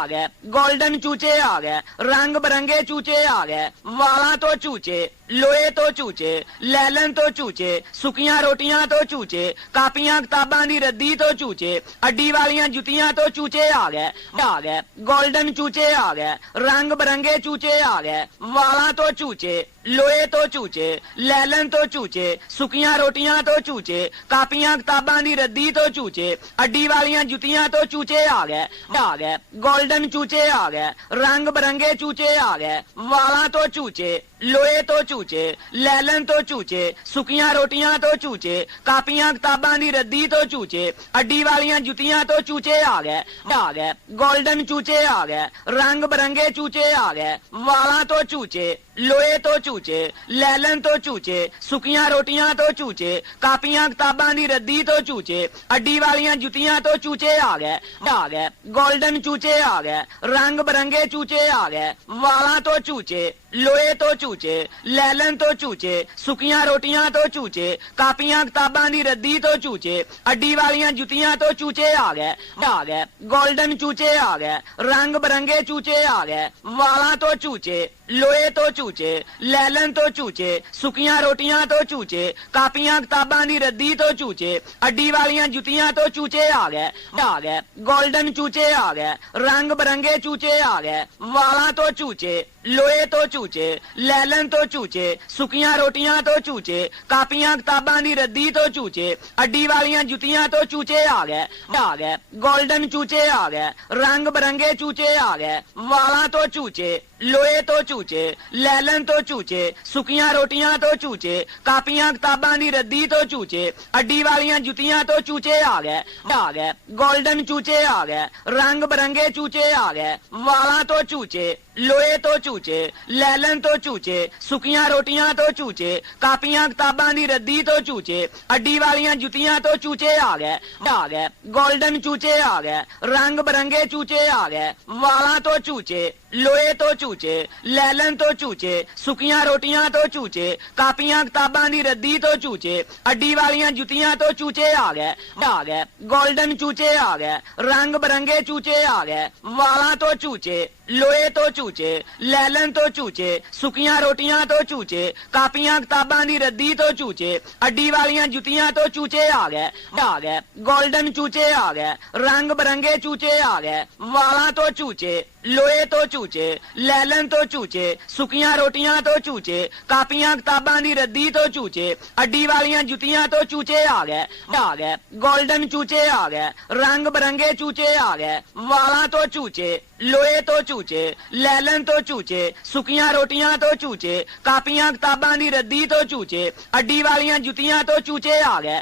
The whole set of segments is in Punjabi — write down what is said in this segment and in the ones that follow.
आ गए, गोल्डन चूचे आ गए, रंग बिरंगे चूचे आ गए, वाला तो चूचे, लोहे तो चूचे, लैलन तो चूचे, सुकियां रोटियां तो चूचे, कापियां किताबां दी रद्दी तो चूचे, अड्डी वालियां जुतियां तो चूचे आ गए, गोल्डन चूचे आ गए, रंग बिरंगे चूचे आ गए, वाला तो चूचे, लोहे तो चूचे, लैलन तो चूचे, सुकियां रोटियां तो चूचे, कापियां किताबां दी रद्दी तो चूचे, अड्डी वालियां जुतियां तो चूचे आ गए, गोल्डन चूचे आ गए, रंग बिरंगे चूचे आ गए, वाला तो चूचे, लोहे तो चूचे, लैलन तो चूचे, सुकियां रोटियां तो चूचे, कापियां किताबां दी रद्दी तो चूचे, अड्डी वालियां जुतियां तो चूचे आ गए, गोल्डन चूचे आ गए, रंग बिरंगे चूचे आ गए, वाला तो चूचे, लोहे तो चूचे, लैलन तो चूचे, सुकियां रोटियां तो चूचे, कापियां किताबां दी रद्दी तो चूचे, अड्डी वालियां जुतियां तो चूचे आ गए, गोल्डन चूचे आ गए, रंग बिरंगे चूचे आ गए, वाला तो चूचे, लोहे तो चूचे, लैलन तो चूचे, सुकियां रोटियां तो चूचे, कापियां किताबां दी रद्दी तो चूचे, अड्डी वालियां जुतियां तो चूचे आ गए, गोल्डन चूचे आ गए, रंग बिरंगे चूचे आ गए, वाला तो चूचे, लोहे तो चूचे, लैलन तो चूचे, सुकियां रोटियां तो चूचे, कापियां किताबां दी रद्दी तो चूचे, अड्डी वालियां जुतियां तो चूचे आ गए, गोल्डन चूचे आ गए, रंग बिरंगे चूचे आ गए, वाला तो चूचे, लोहे तो चूचे, लैलन तो चूचे, सुकियां रोटियां तो चूचे, कापियां किताबां दी रद्दी तो चूचे, अड्डी वालियां जुतियां तो चूचे आ गए, गोल्डन चूचे आ गए, रंग बिरंगे चूचे आ गए, वाला तो चूचे, लोहे तो चूचे, लैलन तो चूचे, सुकियां रोटियां तो चूचे, कापियां किताबां दी रद्दी तो चूचे, अड्डी वालियां जुतियां तो चूचे आ गए, गोल्डन चूचे आ गए, रंग बिरंगे चूचे आ गए, वाला तो चूचे, लोहे तो चूचे, लैलन तो चूचे, सुकियां रोटियां तो चूचे, कापियां किताबां दी रद्दी तो चूचे, अड्डी वालियां जुतियां तो चूचे आ गए, गोल्डन चूचे आ गए, रंग बिरंगे चूचे आ गए, वाला तो चूचे, लोहे तो चूचे, लैलन तो चूचे, सुकियां रोटियां तो चूचे, कापियां किताबां दी रद्दी तो चूचे, अड्डी वालियां जुतियां तो चूचे आ गए, गोल्डन चूचे आ गए, रंग बिरंगे चूचे आ गए, वाला तो चूचे, लोहे तो चूचे, लैलन तो चूचे, सुकियां रोटियां तो चूचे, कापियां किताबां दी रद्दी तो चूचे, अड्डी वालियां जुतियां तो चूचे आ गए, गोल्डन चूचे आ गए, रंग बिरंगे चूचे आ गए, वाला तो चूचे, लोहे तो चूचे, लैलन तो चूचे, सुकियां रोटियां तो चूचे, कापियां किताबां दी रद्दी तो चूचे, अड्डी वालियां जुतियां तो चूचे आ गए, गोल्डन चूचे आ गए, रंग बिरंगे चूचे आ गए, वाला तो चूचे, लोहे तो चूचे, लैलन तो चूचे, सुकियां रोटियां तो चूचे, कापियां किताबां दी रद्दी तो चूचे, अड्डी वालियां जुतियां तो चूचे आ गए,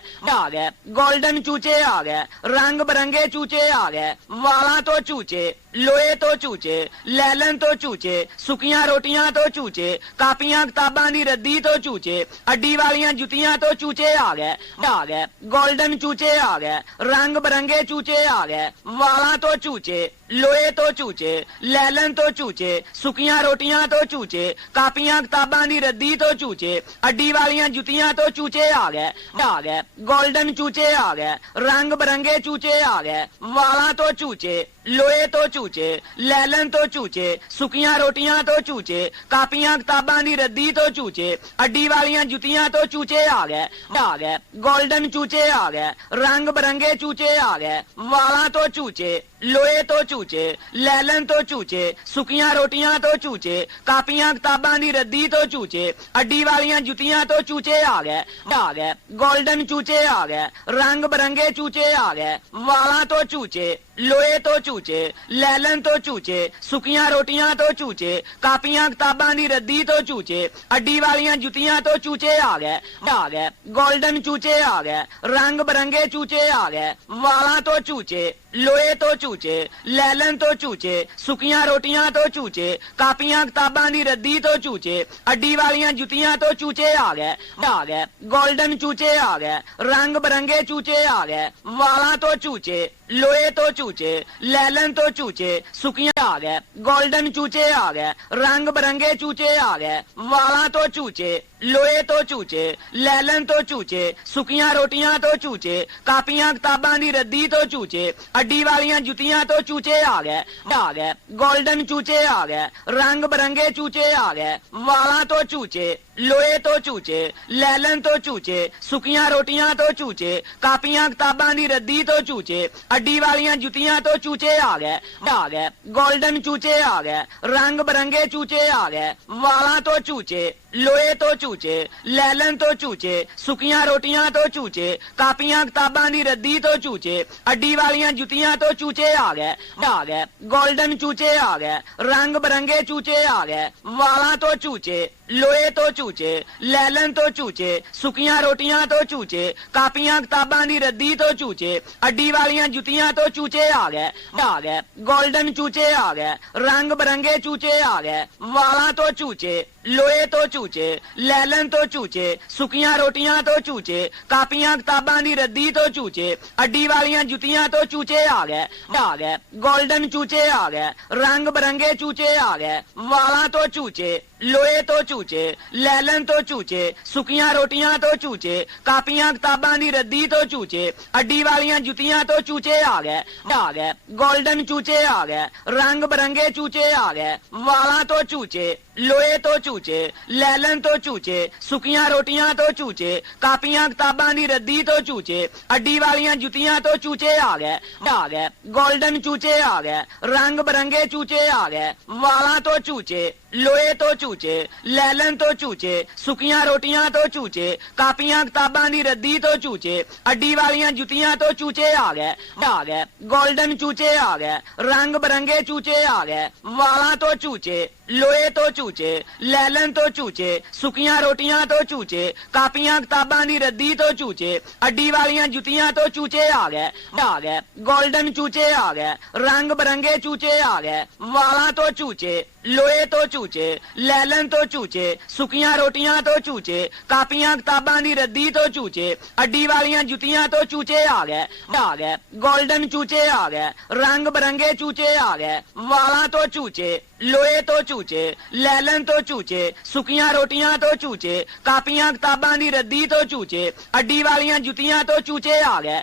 गोल्डन चूचे आ गए, रंग बिरंगे चूचे आ गए, वाला तो चूचे, लोहे तो चूचे, लैलन तो चूचे, सुकियां रोटियां तो चूचे, कापियां किताबां दी रद्दी तो चूचे, अड्डी वालियां जुतियां तो चूचे आ गए, गोल्डन चूचे आ गए, रंग बिरंगे चूचे आ गए, वाला तो चूचे, लोहे तो चूचे, लैलन तो चूचे, सुकियां रोटियां तो चूचे, कापियां किताबां दी रद्दी तो चूचे, अड्डी वालियां जुतियां तो चूचे आ गए, गोल्डन चूचे आ गए, रंग बिरंगे चूचे आ गए, वाला तो चूचे, लोहे तो चूचे, लैलन तो चूचे, सुकियां रोटियां तो चूचे, कापियां किताबां दी रद्दी तो चूचे, अड्डी वालियां जुतियां तो चूचे आ गए, गोल्डन चूचे आ गए, रंग बिरंगे चूचे आ गए, वाला तो चूचे, लोहे तो चूचे, लैलन तो चूचे, सुकियां रोटियां तो चूचे, कापियां किताबां दी रद्दी तो चूचे, अड्डी वालियां जुतियां तो चूचे आ गए, गोल्डन चूचे आ गए, रंग बिरंगे चूचे आ गए, वाला तो चूचे, लोहे तो चूचे, लैलन तो चूचे, सुकियां रोटियां तो चूचे, कापियां किताबां दी रद्दी तो चूचे, अड्डी वालियां जुतियां तो चूचे आ गए, गोल्डन चूचे आ गए, रंग बिरंगे चूचे आ गए, वाला तो चूचे, लोहे तो चूचे, लैलन तो चूचे, सुकियां रोटियां तो चूचे, कापियां किताबां दी रद्दी तो चूचे, अड्डी वालियां जुतियां तो चूचे आ गए, गोल्डन चूचे आ गए, रंग बिरंगे चूचे आ गए, वाला तो चूचे, लोहे तो चूचे, लैलन तो चूचे, सुकियां आ गए, गोल्डन चूचे आ गए, रंग बिरंगे चूचे आ गए, वाला तो चूचे, ਲੋਹੇ ਤੋਂ ਝੂਚੇ, ਲੈਲਨ ਤੋਂ ਝੂਚੇ, ਸੁੱਕੀਆਂ ਰੋਟੀਆਂ ਤੋਂ ਝੂਚੇ, ਕਾਪੀਆਂ ਕਿਤਾਬਾਂ ਦੀ ਰੱਦੀ ਤੋਂ ਝੂਚੇ, ਅੱਡੀ ਵਾਲੀਆਂ ਜੁੱਤੀਆਂ ਤੋਂ ਝੂਚੇ ਆ ਗਏ, ਗੋਲਡਨ ਚੂਚੇ ਆ ਗਏ, ਰੰਗ ਬਰੰਗੇ ਚੂਚੇ ਆ ਗਏ, ਵਾਲਾਂ ਤੋਂ ਝੂਚੇ, ਲੋਹੇ ਤੋਂ ਝੂਚੇ, ਲੈਲਨ ਤੋਂ ਝੂਚੇ, ਸੁੱਕੀਆਂ ਰੋਟੀਆਂ ਤੋਂ ਝੂਚੇ, ਕਾਪੀਆਂ ਕਿਤਾਬਾਂ ਦੀ ਰੱਦੀ ਤੋਂ ਝੂਚੇ, ਅੱਡੀ ਵਾਲੀਆਂ ਜੁੱਤੀਆਂ ਤੋਂ ਝੂਚੇ ਆ ਗਏ, ਗੋਲਡਨ ਚੂਚੇ ਆ ਗਏ, ਰੰਗ ਬਰੰਗੇ ਚੂਚੇ ਆ ਗਏ, ਵਾਲਾਂ ਤੋਂ ਝੂਚੇ, ਲੋਹੇ ਤੋਂ ਝੂਚੇ, ਲੈਲਨ ਤੋਂ ਝੂਚੇ, ਸੁੱਕੀਆਂ ਰੋਟੀਆਂ ਤੋਂ ਝੂਚੇ, ਕਾਪੀਆਂ ਕਿਤਾਬਾਂ ਦੀ ਰੱਦੀ ਤੋਂ ਝੂਚੇ, ਅੱਡੀ ਵਾਲੀਆਂ ਜੁੱਤੀਆਂ ਤੋਂ ਝੂਚੇ ਆ ਗਏ, ਗੋਲਡਨ ਚੂਚੇ ਆ ਗਏ, ਰੰਗ ਬਰੰਗੇ ਚੂਚੇ ਆ ਗਏ, ਵਾਲਾਂ ਤੋਂ ਝੂਚੇ, ਲੋਹੇ ਤੋਂ ਝੂਚੇ, ਲੈਲਨ ਤੋਂ ਝੂਚੇ, ਸੁੱਕੀਆਂ ਰੋਟੀਆਂ ਤੋਂ ਝੂਚੇ, ਕਾਪੀਆਂ ਕਿਤਾਬਾਂ ਦੀ ਰੱਦੀ ਤੋਂ ਝੂਚੇ, ਅੱਡੀ ਵਾਲੀਆਂ ਜੁੱਤੀਆਂ ਤੋਂ ਝੂਚੇ ਆ ਗਏ, ਗੋਲਡਨ ਚੂਚੇ ਆ ਗਏ, ਰੰਗ ਬਰੰਗੇ ਚੂਚੇ ਆ ਗਏ, ਵਾਲਾਂ ਤੋਂ ਝੂਚੇ, ਲੋਹੇ ਤੋਂ ਝੂਚੇ, ਲੈਲਨ ਤੋਂ ਝੂਚੇ, ਸੁੱਕੀਆਂ ਰੋਟੀਆਂ ਤੋਂ ਝੂਚੇ, ਕਾਪੀਆਂ ਕਿਤਾਬਾਂ ਦੀ ਰੱਦੀ ਤੋਂ ਝੂਚੇ, ਅੱਡੀ ਵਾਲੀਆਂ ਜੁੱਤੀਆਂ ਤੋਂ ਝੂਚੇ ਆ ਗਏ, ਗੋਲਡਨ ਚੂਚੇ ਆ ਗਏ, ਰੰਗ ਬਰੰਗੇ ਚੂਚੇ ਆ ਗਏ, ਵਾਲਾਂ ਤੋਂ ਝੂਚੇ, ਲੋਹੇ ਤੋਂ ਝੂਚੇ, ਲੈਲਨ ਤੋਂ ਝੂਚੇ, ਸੁੱਕੀਆਂ ਰੋਟੀਆਂ ਤੋਂ ਝੂਚੇ, ਕਾਪੀਆਂ ਕਿਤਾਬਾਂ ਦੀ ਰੱਦੀ ਤੋਂ ਝੂਚੇ, ਅੱਡੀ ਵਾਲੀਆਂ ਜੁੱਤੀਆਂ ਤੋਂ ਝੂਚੇ ਆ ਗਏ, ਗੋਲਡਨ ਚੂਚੇ ਆ ਗਏ, ਰੰਗ ਬਰੰਗੇ ਚੂਚੇ ਆ ਗਏ, ਵਾਲਾਂ ਤੋਂ ਝੂਚੇ, ਲੋਹੇ ਤੋਂ ਝੂਚੇ, ਲੈਲਨ ਤੋਂ ਝੂਚੇ, ਸੁੱਕੀਆਂ ਰੋਟੀਆਂ ਤੋਂ ਝੂਚੇ, ਕਾਪੀਆਂ ਕਿਤਾਬਾਂ ਦੀ ਰੱਦੀ ਤੋਂ ਝੂਚੇ, ਅੱਡੀ ਵਾਲੀਆਂ ਜੁੱਤੀਆਂ ਤੋਂ ਝੂਚੇ ਆ ਗਏ, ਗੋਲਡਨ ਚੂਚੇ ਆ ਗਏ, ਰੰਗ ਬਰੰਗੇ ਚੂਚੇ ਆ ਗਏ, ਵਾਲਾਂ ਤੋਂ ਝੂਚੇ, ਲੋਹੇ ਤੋਂ ਝੂਚੇ, ਲੈਲਨ ਤੋਂ ਝੂਚੇ, ਸੁੱਕੀਆਂ ਰੋਟੀਆਂ ਤੋਂ ਝੂਚੇ, ਕਾਪੀਆਂ ਕਿਤਾਬਾਂ ਦੀ ਰੱਦੀ ਤੋਂ ਝੂਚੇ, ਅੱਡੀ ਵਾਲੀਆਂ ਜੁੱਤੀਆਂ ਤੋਂ ਝੂਚੇ ਆ ਗਏ, ਗੋਲਡਨ ਚੂਚੇ ਆ ਗਏ, ਰੰਗ ਬਰੰਗੇ ਚੂਚੇ ਆ ਗਏ, ਵਾਲਾਂ ਤੋਂ ਝੂਚੇ, ਲੋਹੇ ਤੋਂ ਝੂਚੇ, ਲੈਲਨ ਤੋਂ ਝੂਚੇ, ਸੁੱਕੀਆਂ ਰੋਟੀਆਂ ਤੋਂ ਝੂਚੇ, ਕਾਪੀਆਂ ਕਿਤਾਬਾਂ ਦੀ ਰੱਦੀ ਤੋਂ ਝੂਚੇ, ਅੱਡੀ ਵਾਲੀਆਂ ਜੁੱਤੀਆਂ ਤੋਂ ਝੂਚੇ ਆ ਗਏ, ਗੋਲਡਨ ਚੂਚੇ ਆ ਗਏ, ਰੰਗ ਬਰੰਗੇ ਚੂਚੇ ਆ ਗਏ, ਵਾਲਾਂ ਤੋਂ ਝੂਚੇ, ਲੋਹੇ ਤੋਂ ਝੂਚੇ, ਲੈਲਨ ਤੋਂ ਝੂਚੇ, ਸੁੱਕੀਆਂ ਰੋਟੀਆਂ ਤੋਂ ਝੂਚੇ, ਕਾਪੀਆਂ ਕਿਤਾਬਾਂ ਦੀ ਰੱਦੀ ਤੋਂ ਝੂਚੇ, ਅੱਡੀ ਵਾਲੀਆਂ ਜੁੱਤੀਆਂ ਤੋਂ ਝੂਚੇ ਆ ਗਏ, ਗੋਲਡਨ ਚੂਚੇ ਆ ਗਏ, ਰੰਗ ਬਰੰਗੇ ਚੂਚੇ ਆ ਗਏ, ਵਾਲਾਂ ਤੋਂ ਝੂਚੇ, ਲੋਹੇ ਤੋਂ ਝੂਚੇ, ਲੈਲਨ ਤੋਂ ਝੂਚੇ, ਸੁੱਕੀਆਂ ਰੋਟੀਆਂ ਤੋਂ ਝੂਚੇ, ਕਾਪੀਆਂ ਕਿਤਾਬਾਂ ਦੀ ਰੱਦੀ ਤੋਂ ਝੂਚੇ, ਅੱਡੀ ਵਾਲੀਆਂ ਜੁੱਤੀਆਂ ਤੋਂ ਝੂਚੇ ਆ ਗਏ,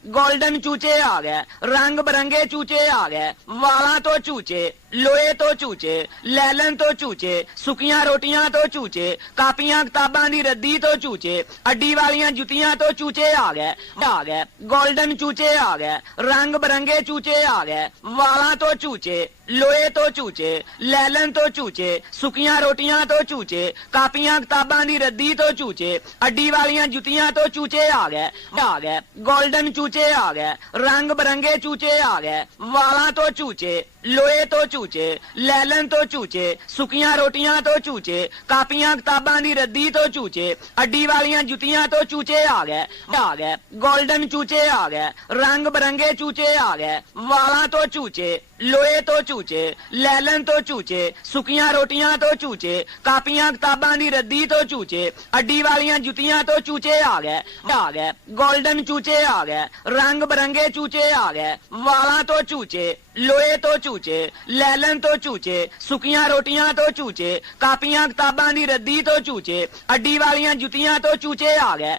ਗੋਲਡਨ ਚੂਚੇ ਆ ਗਏ, ਰੰਗ ਬਰੰਗੇ ਚੂਚੇ ਆ ਗਏ, ਵਾਲਾਂ ਤੋਂ ਝੂਚੇ, ਲੋਹੇ ਤੋਂ ਝੂਚੇ, ਲੈਲਨ ਤੋਂ ਝੂਚੇ, ਸੁੱਕੀਆਂ ਰੋਟੀਆਂ ਤੋਂ ਝੂਚੇ, ਕਾਪੀਆਂ ਕਿਤਾਬਾਂ ਦੀ ਰੱਦੀ ਤੋਂ ਝੂਚੇ, ਅੱਡੀ ਵਾਲੀਆਂ ਜੁੱਤੀਆਂ ਤੋਂ ਝੂਚੇ ਆ ਗਏ, ਗੋਲਡਨ ਚੂਚੇ ਆ ਗਏ, ਰੰਗ ਬਰੰਗੇ ਚੂਚੇ ਆ ਗਏ, ਵਾਲਾਂ ਤੋਂ ਝੂਚੇ, ਲੋਹੇ ਤੋਂ ਝੂਚੇ, ਲੈਲਨ ਤੋਂ ਝੂਚੇ, ਸੁੱਕੀਆਂ ਰੋਟੀਆਂ ਤੋਂ ਝੂਚੇ, ਕਾਪੀਆਂ ਕਿਤਾਬਾਂ ਦੀ ਰੱਦੀ ਤੋਂ ਝੂਚੇ, ਅੱਡੀ ਵਾਲੀਆਂ ਜੁੱਤੀਆਂ ਤੋਂ ਝੂਚੇ ਆ ਗਏ, ਗੋਲਡਨ ਚੂਚੇ ਆ ਗਏ, ਰੰਗ ਬਰੰਗੇ ਚੂਚੇ ਆ ਗਏ, ਵਾਲਾਂ ਤੋਂ ਝੂਚੇ, ਲੋਹੇ ਤੋਂ ਝੂਚੇ, ਲੈਲਨ ਤੋਂ ਝੂਚੇ, ਸੁੱਕੀਆਂ ਰੋਟੀਆਂ ਤੋਂ ਝੂਚੇ, ਕਾਪੀਆਂ ਕਿਤਾਬਾਂ ਦੀ ਰੱਦੀ ਤੋਂ ਝੂਚੇ, ਅੱਡੀ ਵਾਲੀਆਂ ਜੁੱਤੀਆਂ ਤੋਂ ਝੂਚੇ ਆ ਗਏ, ਗੋਲਡਨ ਚੂਚੇ ਆ ਗਏ, ਰੰਗ ਬਰੰਗੇ ਚੂਚੇ ਆ ਗਏ, ਵਾਲਾਂ ਤੋਂ ਝੂਚੇ, ਲੋਹੇ ਤੋਂ ਝੂਚੇ, ਲੈਲਨ ਤੋਂ ਝੂਚੇ, ਸੁੱਕੀਆਂ ਰੋਟੀਆਂ ਤੋਂ ਝੂਚੇ, ਕਾਪੀਆਂ ਕਿਤਾਬਾਂ ਦੀ ਰੱਦੀ ਤੋਂ ਝੂਚੇ, ਅੱਡੀ ਵਾਲੀਆਂ ਜੁੱਤੀਆਂ ਤੋਂ ਝੂਚੇ ਆ ਗਏ, ਗੋਲਡਨ ਚੂਚੇ ਆ ਗਏ, ਰੰਗ ਬਰੰਗੇ ਚੂਚੇ ਆ ਗਏ, ਵਾਲਾਂ ਤੋਂ ਝੂਚੇ, ਲੋਹੇ ਤੋਂ ਝੂਚੇ, ਲੈਲਨ ਤੋਂ ਝੂਚੇ, ਸੁੱਕੀਆਂ ਰੋਟੀਆਂ ਤੋਂ ਝੂਚੇ, ਕਾਪੀਆਂ ਕਿਤਾਬਾਂ ਦੀ ਰੱਦੀ ਤੋਂ ਝੂਚੇ, ਅੱਡੀ ਵਾਲੀਆਂ ਜੁੱਤੀਆਂ ਤੋਂ ਝੂਚੇ ਆ ਗਏ,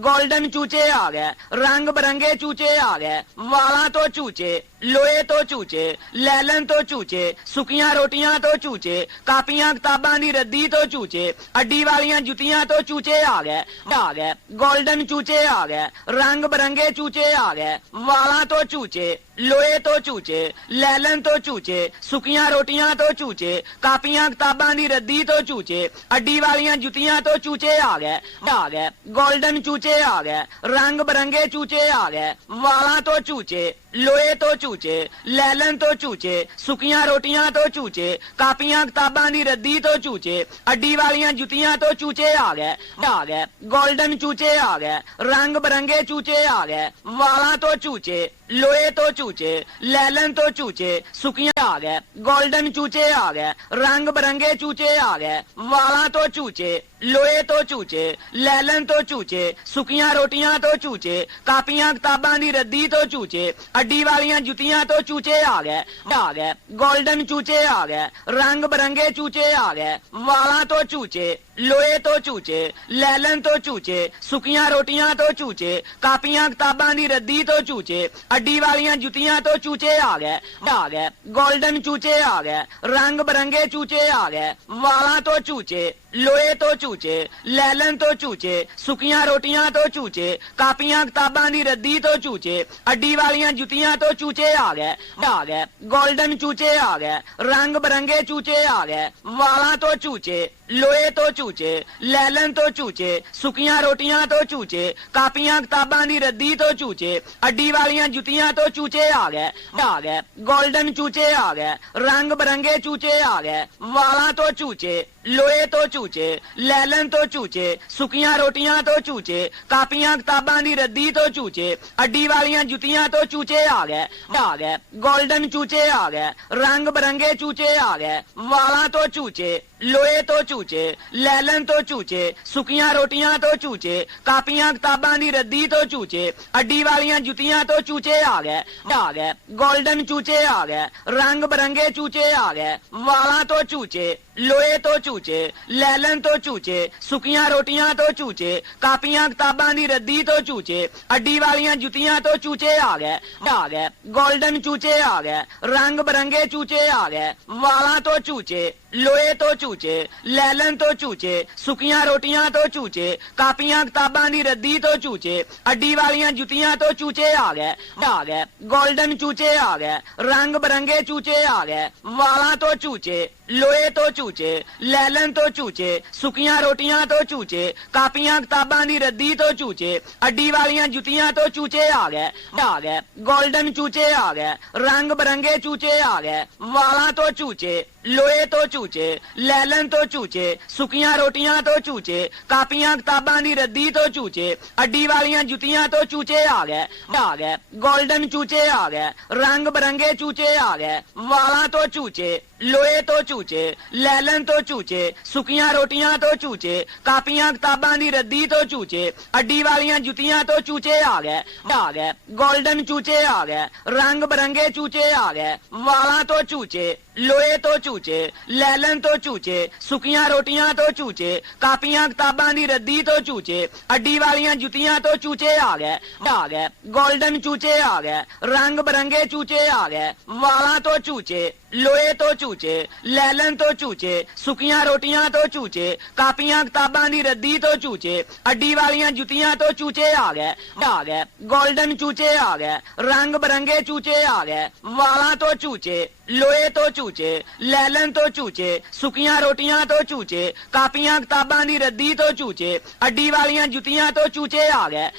ਗੋਲਡਨ ਚੂਚੇ ਆ ਗਏ, ਰੰਗ ਬਰੰਗੇ ਚੂਚੇ ਆ ਗਏ, ਵਾਲਾਂ ਤੋਂ ਝੂਚੇ, ਲੋਹੇ ਤੋਂ ਝੂਚੇ, ਲੈਲਨ ਤੋਂ ਝੂਚੇ, ਸੁੱਕੀਆਂ ਰੋਟੀਆਂ ਤੋਂ ਝੂਚੇ, ਕਾਪੀਆਂ ਕਿਤਾਬਾਂ ਦੀ ਰੱਦੀ ਤੋਂ ਝੂਚੇ, ਅੱਡੀ ਵਾਲੀਆਂ ਜੁੱਤੀਆਂ ਤੋਂ ਝੂਚੇ ਆ ਗਏ, ਗੋਲਡਨ ਚੂਚੇ ਆ ਗਏ, ਰੰਗ ਬਰੰਗੇ ਚੂਚੇ ਆ ਗਏ, ਵਾਲਾਂ ਤੋਂ ਝੂਚੇ, ਲੋਹੇ ਤੋਂ ਝੂਚੇ, ਲੈਲਨ ਤੋਂ ਝੂਚੇ, ਸੁੱਕੀਆਂ ਰੋਟੀਆਂ ਤੋਂ ਝੂਚੇ, ਕਾਪੀਆਂ ਕਿਤਾਬਾਂ ਦੀ ਰੱਦੀ ਤੋਂ ਝੂਚੇ, ਅੱਡੀ ਵਾਲੀਆਂ ਜੁੱਤੀਆਂ ਤੋਂ ਝੂਚੇ ਆ ਗਏ, ਗੋਲਡਨ ਚੂਚੇ ਆ ਗਏ, ਰੰਗ ਬਰੰਗੇ ਚੂਚੇ ਆ ਗਏ, ਵਾਲਾਂ ਤੋਂ ਝੂਚੇ, ਲੋਹੇ ਤੋਂ ਝੂਚੇ, ਲੈਲਨ ਤੋਂ ਝੂਚੇ, ਸੁੱਕੀਆਂ ਰੋਟੀਆਂ ਤੋਂ ਝੂਚੇ, ਕਾਪੀਆਂ ਕਿਤਾਬਾਂ ਦੀ ਰੱਦੀ ਤੋਂ ਝੂਚੇ, ਅੱਡੀ ਵਾਲੀਆਂ ਜੁੱਤੀਆਂ ਤੋਂ ਝੂਚੇ ਆ ਗਏ, ਗੋਲਡਨ ਚੂਚੇ ਆ ਗਏ, ਰੰਗ ਬਰੰਗੇ ਚੂਚੇ ਆ ਗਏ, ਵਾਲਾਂ ਤੋਂ ਝੂਚੇ, ਲੋਹੇ ਤੋਂ ਝੂਚੇ, ਲੈਲਨ ਤੋਂ ਝੂਚੇ, ਸੁੱਕੀਆਂ ਆ ਗਏ, ਗੋਲਡਨ ਚੂਚੇ ਆ ਗਏ, ਰੰਗ ਬਰੰਗੇ ਚੂਚੇ ਆ ਗਏ, ਵਾਲਾਂ ਤੋਂ ਝੂਚੇ, ਲੋਹੇ ਤੋਂ ਝੂਚੇ, ਲੈਲਨ ਤੋਂ ਝੂਚੇ, ਸੁੱਕੀਆਂ ਰੋਟੀਆਂ ਤੋਂ ਝੂਚੇ, ਕਾਪੀਆਂ ਕਿਤਾਬਾਂ ਦੀ ਰੱਦੀ ਤੋਂ ਝੂਚੇ, ਅੱਡੀ ਵਾਲੀਆਂ ਜੁੱਤੀਆਂ ਤੋਂ ਚੂਚੇ ਆ ਗਏ ਗੋਲਡਨ ਚੂਚੇ ਆ ਗਏ ਰੰਗ ਬਰੰਗੇ ਚੂਚੇ ਆ ਗਏ ਵਾਲਾਂ ਤੋਂ ਚੂਚੇ ਲੋਹੇ ਤੋਂ ਚੂਚੇ ਲੈਲਨ ਤੋਂ ਚੂਚੇ ਸੁੱਕੀਆਂ ਰੋਟੀਆਂ ਤੋਂ ਚੂਚੇ ਕਾਪੀਆਂ ਕਿਤਾਬਾਂ ਦੀ ਰੱਦੀ ਤੋਂ ਚੂਚੇ ਅੱਡੀ ਵਾਲੀਆਂ ਜੁੱਤੀਆਂ ਤੋਂ ਚੂਚੇ ਆ ਗਏ ਗੋਲਡਨ ਚੂਚੇ ਆ ਗਏ ਰੰਗ ਬਰੰਗੇ ਚੂਚੇ ਆ ਗਏ ਵਾਲਾਂ ਤੋਂ ਚੂਚੇ ਲੋਹੇ ਤੋਂ ਚੂਚੇ ਲੈਲਨ ਤੋਂ ਚੂਚੇ ਸੁੱਕੀਆਂ ਰੋਟੀਆਂ ਤੋਂ ਚੂਚੇ ਕਾਪੀਆਂ ਕਿਤਾਬਾਂ ਦੀ ਰੱਦੀ ਤੋਂ ਚੂਚੇ ਅੱਡੀ ਵਾਲੀਆਂ ਜੁੱਤੀਆਂ ਤੋਂ ਚੂਚੇ ਆ ਗਏ ਗੋਲਡਨ ਚੂਚੇ ਆ ਗਏ ਰੰਗ ਬਰੰਗੇ ਚੂਚੇ ਆ ਗਏ ਵਾਲਾਂ ਤੋਂ ਚੂਚੇ ਲੋਹੇ ਤੋਂ ਚੂਚੇ ਲੈਲਨ ਤੋਂ ਚੂਚੇ ਸੁੱਕੀਆਂ ਰੋਟੀਆਂ ਤੋਂ ਚੂਚੇ ਕਾਪੀਆਂ ਕਿਤਾਬਾਂ ਦੀ ਰੱਦੀ ਤੋਂ ਚੂਚੇ ਅੱਡੀ ਵਾਲੀਆਂ ਜੁੱਤੀਆਂ ਤੋਂ ਚੂਚੇ ਆ ਗਏ ਗੋਲਡਨ ਚੂਚੇ ਆ ਗਏ ਰੰਗ ਬਰੰਗੇ ਚੂਚੇ ਆ ਗਏ ਵਾਲਾਂ ਤੋਂ ਚੂਚੇ ਲੋਹੇ ਤੋਂ ਚੂਚੇ ਲੈਲਨ ਤੋਂ ਚੂਚੇ ਸੁੱਕੀਆਂ ਰੋਟੀਆਂ ਤੋਂ ਚੂਚੇ ਕਾਪੀਆਂ ਕਿਤਾਬਾਂ ਦੀ ਰੱਦੀ ਤੋਂ ਚੂਚੇ ਅੱਡੀ ਵਾਲੀਆਂ ਜੁੱਤੀਆਂ ਤੋਂ ਚੂਚੇ ਆ ਗਏ ਗੋਲਡਨ ਚੂਚੇ ਆ ਗਏ ਰੰਗ ਬਰੰਗੇ ਚੂਚੇ ਆ ਗਏ ਵਾਲਾਂ ਤੋਂ ਚੂਚੇ ਲੋਹੇ ਤੋਂ ਚੂਚੇ ਲੈਲਨ ਤੋਂ ਚੂਚੇ ਸੁੱਕੀਆਂ ਰੋਟੀਆਂ ਤੋਂ ਚੂਚੇ ਕਾਪੀਆਂ ਕਿਤਾਬਾਂ ਦੀ ਰੱਦੀ ਤੋਂ ਚੂਚੇ ਅੱਡੀ ਵਾਲੀਆਂ ਜੁੱਤੀਆਂ ਤੋਂ ਚੂਚੇ ਆ ਗਏ ਗੋਲਡਨ ਚੂਚੇ ਆ ਗਏ ਰੰਗ ਬਰੰਗੇ ਚੂਚੇ ਆ ਗਏ ਵਾਲਾਂ ਤੋਂ ਚੂਚੇ ਲੋਹੇ ਤੋਂ ਚੂਚੇ ਲੈਲਨ ਤੋਂ ਚੂਚੇ ਸੁੱਕੀਆਂ ਰੋਟੀਆਂ ਤੋਂ ਚੂਚੇ ਕਾਪੀਆਂ ਕਿਤਾਬਾਂ ਦੀ ਰੱਦੀ ਤੋਂ ਚੂਚੇ ਅੱਡੀ ਵਾਲੀਆਂ ਜੁੱਤੀਆਂ ਤੋਂ ਚੂਚੇ ਆ ਗਏ ਗੋਲਡਨ ਚੂਚੇ ਆ ਗਏ ਰੰਗ ਬਰੰਗੇ ਚੂਚੇ ਆ ਗਏ ਵਾਲਾਂ ਤੋਂ ਚੂਚੇ ਲੋਹੇ ਤੋਂ ਚੂਚੇ ਲੈਲਨ ਤੋਂ ਚੂਚੇ ਸੁੱਕੀਆਂ ਰੋਟੀਆਂ ਤੋਂ ਚੂਚੇ ਕਾਪੀਆਂ ਕਿਤਾਬਾਂ ਦੀ ਰੱਦੀ ਤੋਂ ਚੂਚੇ ਅੱਡੀ ਵਾਲੀਆਂ ਜੁੱਤੀਆਂ ਤੋਂ ਚੂਚੇ ਆ ਗਏ ਗੋਲਡਨ ਚੂਚੇ ਆ ਗਏ ਰੰਗ ਬਰੰਗੇ ਚੂਚੇ ਆ ਗਏ ਵਾਲਾਂ ਤੋਂ ਚੂਚੇ ਲੋਹੇ ਤੋਂ ਚੂਚੇ ਲੈਲਨ ਤੋਂ ਚੂਚੇ ਸੁੱਕੀਆਂ ਰੋਟੀਆਂ ਤੋਂ ਚੂਚੇ ਕਾਪੀਆਂ ਕਿਤਾਬਾਂ ਦੀ ਰੱਦੀ ਤੋਂ ਚੂਚੇ ਅੱਡੀ ਵਾਲੀਆਂ ਜੁੱਤੀਆਂ ਤੋਂ ਚੂਚੇ ਆ ਗਏ ਗੋਲਡਨ ਚੂਚੇ ਆ ਗਏ ਰੰਗ ਬਰੰਗੇ ਚੂਚੇ ਆ ਗਏ ਵਾਲਾਂ ਤੋਂ ਚੂਚੇ ਲੋਹੇ ਤੋਂ ਚੂਚੇ ਲੈਲਨ ਤੋਂ ਚੂਚੇ ਸੁੱਕੀਆਂ ਰੋਟੀਆਂ ਤੋਂ ਚੂਚੇ ਕਾਪੀਆਂ ਕਿਤਾਬਾਂ ਦੀ ਰੱਦੀ ਤੋਂ ਚੂਚੇ ਅੱਡੀ ਵਾਲੀਆਂ ਜੁੱਤੀਆਂ ਤੋਂ ਚੂਚੇ ਆ ਗਏ ਗੋਲਡਨ ਚੂਚੇ ਆ ਗਏ ਰੰਗ ਬਰੰਗੇ ਚੂਚੇ ਆ ਗਏ ਵਾਲਾਂ ਤੋਂ ਚੂਚੇ ਲੋਹੇ ਤੋਂ ਚੂਚੇ ਲੈਲਨ ਤੋਂ ਚੂਚੇ ਸੁੱਕੀਆਂ ਰੋਟੀਆਂ ਤੋਂ ਚੂਚੇ ਕਾਪੀਆਂ ਕਿਤਾਬਾਂ ਦੀ ਰੱਦੀ ਤੋਂ ਚੂਚੇ ਅੱਡੀ ਵਾਲੀਆਂ ਜੁੱਤੀਆਂ ਤੋਂ ਚੂਚੇ ਆ ਗਏ ਗੋਲਡਨ ਚੂਚੇ ਆ ਗਏ ਰੰਗ ਬਰੰਗੇ ਚੂਚੇ ਆ ਗਏ ਵਾਲਾਂ ਤੋਂ ਚੂਚੇ ਲੋਹੇ ਤੋਂ ਚੂਚੇ ਲੈਲਨ ਤੋਂ ਚੂਚੇ ਸੁੱਕੀਆਂ ਰੋਟੀਆਂ ਤੋਂ ਚੂਚੇ ਕਾਪੀਆਂ ਕਿਤਾਬਾਂ ਦੀ ਰੱਦੀ ਤੋਂ ਚੂਚੇ ਅੱਡੀ ਵਾਲੀਆਂ ਜੁੱਤੀਆਂ ਤੋਂ ਚੂਚੇ ਆ ਗਏ ਗੋਲਡਨ ਚੂਚੇ ਆ ਗਏ ਰੰਗ ਬਰੰਗੇ ਚੂਚੇ ਆ ਗਏ ਵਾਲਾਂ ਤੋਂ ਚੂਚੇ ਲੋਹੇ ਤੋਂ ਚੂਚੇ ਲੈਲਨ ਤੋਂ ਚੂਚੇ ਸੁੱਕੀਆਂ ਰੋਟੀਆਂ ਤੋਂ ਚੂਚੇ ਕਾਪੀਆਂ ਕਿਤਾਬਾਂ ਦੀ ਰੱਦੀ ਤੋਂ ਚੂਚੇ ਅੱਡੀ ਵਾਲੀਆਂ ਜੁੱਤੀਆਂ ਤੋਂ ਚੂਚੇ ਆ ਗਏ ਗੋਲਡਨ ਚੂਚੇ ਆ ਗਏ ਰੰਗ ਬਰੰਗੇ ਚੂਚੇ ਆ ਗਏ ਵਾਲਾਂ ਤੋਂ ਚੂਚੇ ਲੋਹੇ ਤੋਂ ਚੂਚੇ ਲੈਲਨ ਤੋਂ ਚੂਚੇ ਸੁੱਕੀਆਂ ਰੋਟੀਆਂ ਤੋਂ ਚੂਚੇ ਕਾਪੀਆਂ ਕਿਤਾਬਾਂ ਦੀ ਰੱਦੀ ਤੋਂ ਚੂਚੇ ਅੱਡੀ ਵਾਲੀਆਂ ਜੁੱਤੀਆਂ ਤੋਂ ਚੂਚੇ ਆ ਗਏ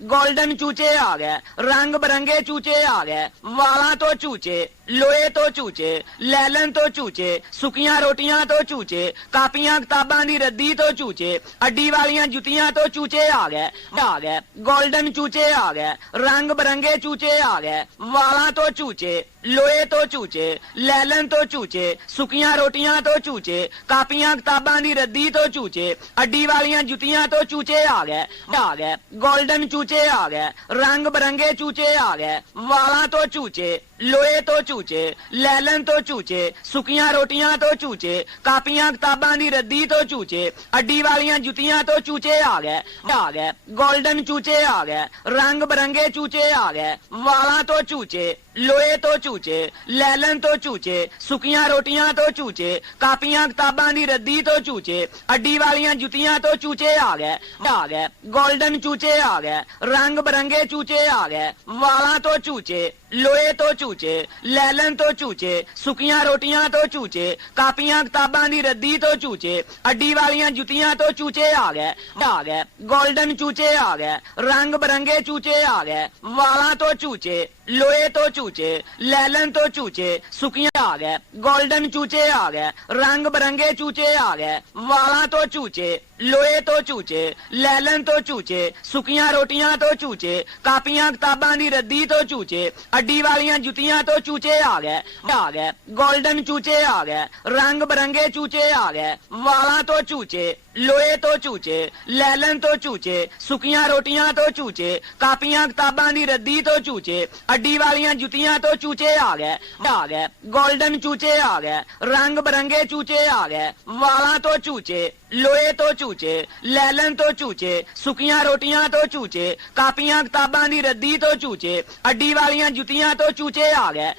ਗੋਲਡਨ ਚੂਚੇ ਆ ਗਏ ਰੰਗ ਬਰੰਗੇ ਚੂਚੇ ਆ ਗਏ ਵਾਲਾਂ ਤੋਂ ਚੂਚੇ ਲੋਹੇ ਤੋਂ ਚੂਚੇ ਲੈਲਨ ਤੋਂ ਚੂਚੇ ਸੁੱਕੀਆਂ ਰੋਟੀਆਂ ਤੋਂ ਚੂਚੇ ਕਾਪੀਆਂ ਕਿਤਾਬਾਂ ਦੀ ਰੱਦੀ ਤੋਂ ਚੂਚੇ ਅੱਡੀ ਵਾਲੀਆਂ ਜੁੱਤੀਆਂ ਤੋਂ ਚੂਚੇ ਆ ਗਏ ਗੋਲਡਨ ਚੂਚੇ ਆ ਗਏ ਰੰਗ ਬਰੰਗੇ ਚੂਚੇ ਆ ਗਏ ਵਾਲਾਂ ਤੋਂ ਚੂਚੇ ਲੋਹੇ ਤੋਂ ਚੂਚੇ ਲੈਲਨ ਤੋਂ ਚੂਚੇ ਸੁੱਕੀਆਂ ਰੋਟੀਆਂ ਤੋਂ ਚੂਚੇ ਕਾਪੀਆਂ ਕਿਤਾਬਾਂ ਦੀ ਰੱਦੀ ਤੋਂ ਚੂਚੇ ਅੱਡੀ ਵਾਲੀਆਂ ਜੁੱਤੀਆਂ ਤੋਂ ਚੂਚੇ ਆ ਗਏ ਗੋਲਡਨ ਚੂਚੇ ਆ ਗਏ ਰੰਗ ਬਰੰਗੇ ਚੂਚੇ ਆ ਗਏ ਵਾਲਾਂ ਤੋਂ ਚੂਚੇ ਲੋਹੇ ਤੋਂ ਚੂਚੇ ਲੈਲਨ ਤੋਂ ਚੂਚੇ ਸੁੱਕੀਆਂ ਰੋਟੀਆਂ ਤੋਂ ਚੂਚੇ ਕਾਪੀਆਂ ਕਿਤਾਬਾਂ ਦੀ ਰੱਦੀ ਤੋਂ ਚੂਚੇ ਅੱਡੀ ਵਾਲੀਆਂ ਜੁੱਤੀਆਂ ਤੋਂ ਚੂਚੇ ਆ ਗਏ ਗੋਲਡਨ ਚੂਚੇ ਆ ਗਏ ਰੰਗ ਬਰੰਗੇ ਚੂਚੇ ਆ ਗਏ ਵਾਲਾਂ ਤੋਂ ਚੂਚੇ ਲੋਹੇ ਤੋਂ ਚੂਚੇ ਲੈਲਨ ਤੋਂ ਚੂਚੇ ਸੁੱਕੀਆਂ ਰੋਟੀਆਂ ਤੋਂ ਚੂਚੇ ਕਾਪੀਆਂ ਕਿਤਾਬਾਂ ਦੀ ਰੱਦੀ ਤੋਂ ਚੂਚੇ ਅੱਡੀ ਵਾਲੀਆਂ ਜੁੱਤੀਆਂ ਤੋਂ ਚੂਚੇ ਆ ਗਏ ਗੋਲਡਨ ਚੂਚੇ ਆ ਗਏ ਰੰਗ ਬਰੰਗੇ ਚੂਚੇ ਆ ਗਏ ਵਾਲਾਂ ਤੋਂ ਚੂਚੇ ਲੋਹੇ ਤੋਂ ਚੂਚੇ ਲੈਲਨ ਤੋਂ ਚੂਚੇ ਸੁੱਕੀਆਂ ਰੋਟੀਆਂ ਤੋਂ ਚੂਚੇ ਕਾਪੀਆਂ ਕਿਤਾਬਾਂ ਦੀ ਰੱਦੀ ਤੋਂ ਚੂਚੇ ਅੱਡੀ ਵਾਲੀਆਂ ਜੁੱਤੀਆਂ ਤੋਂ ਚੂਚੇ ਆ ਗਏ ਗੋਲਡਨ ਚੂਚੇ ਆ ਗਏ ਰੰਗ ਬਰੰਗੇ ਚੂਚੇ ਆ ਗਏ ਵਾਲਾਂ ਤੋਂ ਚੂਚੇ ਲੋਹੇ ਤੋਂ ਚੂਚੇ ਲੈਲਨ ਤੋਂ ਚੂਚੇ ਸੁੱਕੀਆਂ ਆ ਗਏ ਗੋਲਡਨ ਚੂਚੇ ਆ ਗਏ ਰੰਗ ਬਰੰਗੇ ਚੂਚੇ ਆ ਗਏ ਵਾਲਾਂ ਤੋਂ ਚੂਚੇ ਲੋਹੇ ਤੋਂ ਚੂਚੇ ਲੈਲਨ ਤੋਂ ਚੂਚੇ ਸੁੱਕੀਆਂ ਰੋਟੀਆਂ ਤੋਂ ਚੂਚੇ ਕਾਪੀਆਂ ਕਿਤਾਬਾਂ ਦੀ ਰੱਦੀ ਤੋਂ ਚੂਚੇ ਅੱਡੀ ਵਾਲੀਆਂ ਜੁੱਤੀਆਂ ਤੋਂ ਚੂਚੇ ਆ ਗਏ ਗੋਲਡਨ ਚੂਚੇ ਆ ਗਏ ਰੰਗ ਬਰੰਗੇ ਚੂਚੇ ਆ ਗਏ ਵਾਲਾਂ ਤੋਂ ਚੂਚੇ ਲੋਹੇ ਤੋਂ ਝੂਚੇ, ਲੈਲਨ ਤੋਂ ਝੂਚੇ, ਸੁੱਕੀਆਂ ਰੋਟੀਆਂ ਤੋਂ ਝੂਚੇ, ਕਾਪੀਆਂ ਕਿਤਾਬਾਂ ਦੀ ਰੱਦੀ ਤੋਂ ਝੂਚੇ, ਅੱਡੀ ਵਾਲੀਆਂ ਜੁੱਤੀਆਂ ਤੋਂ ਝੂਚੇ ਆ ਗਏ, ਗੋਲਡਨ ਚੂਚੇ ਆ ਗਏ, ਰੰਗ ਬਰੰਗੇ ਚੂਚੇ ਆ ਗਏ, ਵਾਲਾਂ ਤੋਂ ਝੂਚੇ, ਲੋਹੇ ਤੋਂ ਝੂਚੇ, ਲੈਲਨ ਤੋਂ ਝੂਚੇ, ਸੁੱਕੀਆਂ ਰੋਟੀਆਂ ਤੋਂ ਝੂਚੇ, ਕਾਪੀਆਂ ਕਿਤਾਬਾਂ ਦੀ ਰੱਦੀ ਤੋਂ ਝੂਚੇ, ਅੱਡੀ ਵਾਲੀਆਂ ਜੁੱਤੀਆਂ ਤੋਂ ਝੂਚੇ ਆ ਗਏ,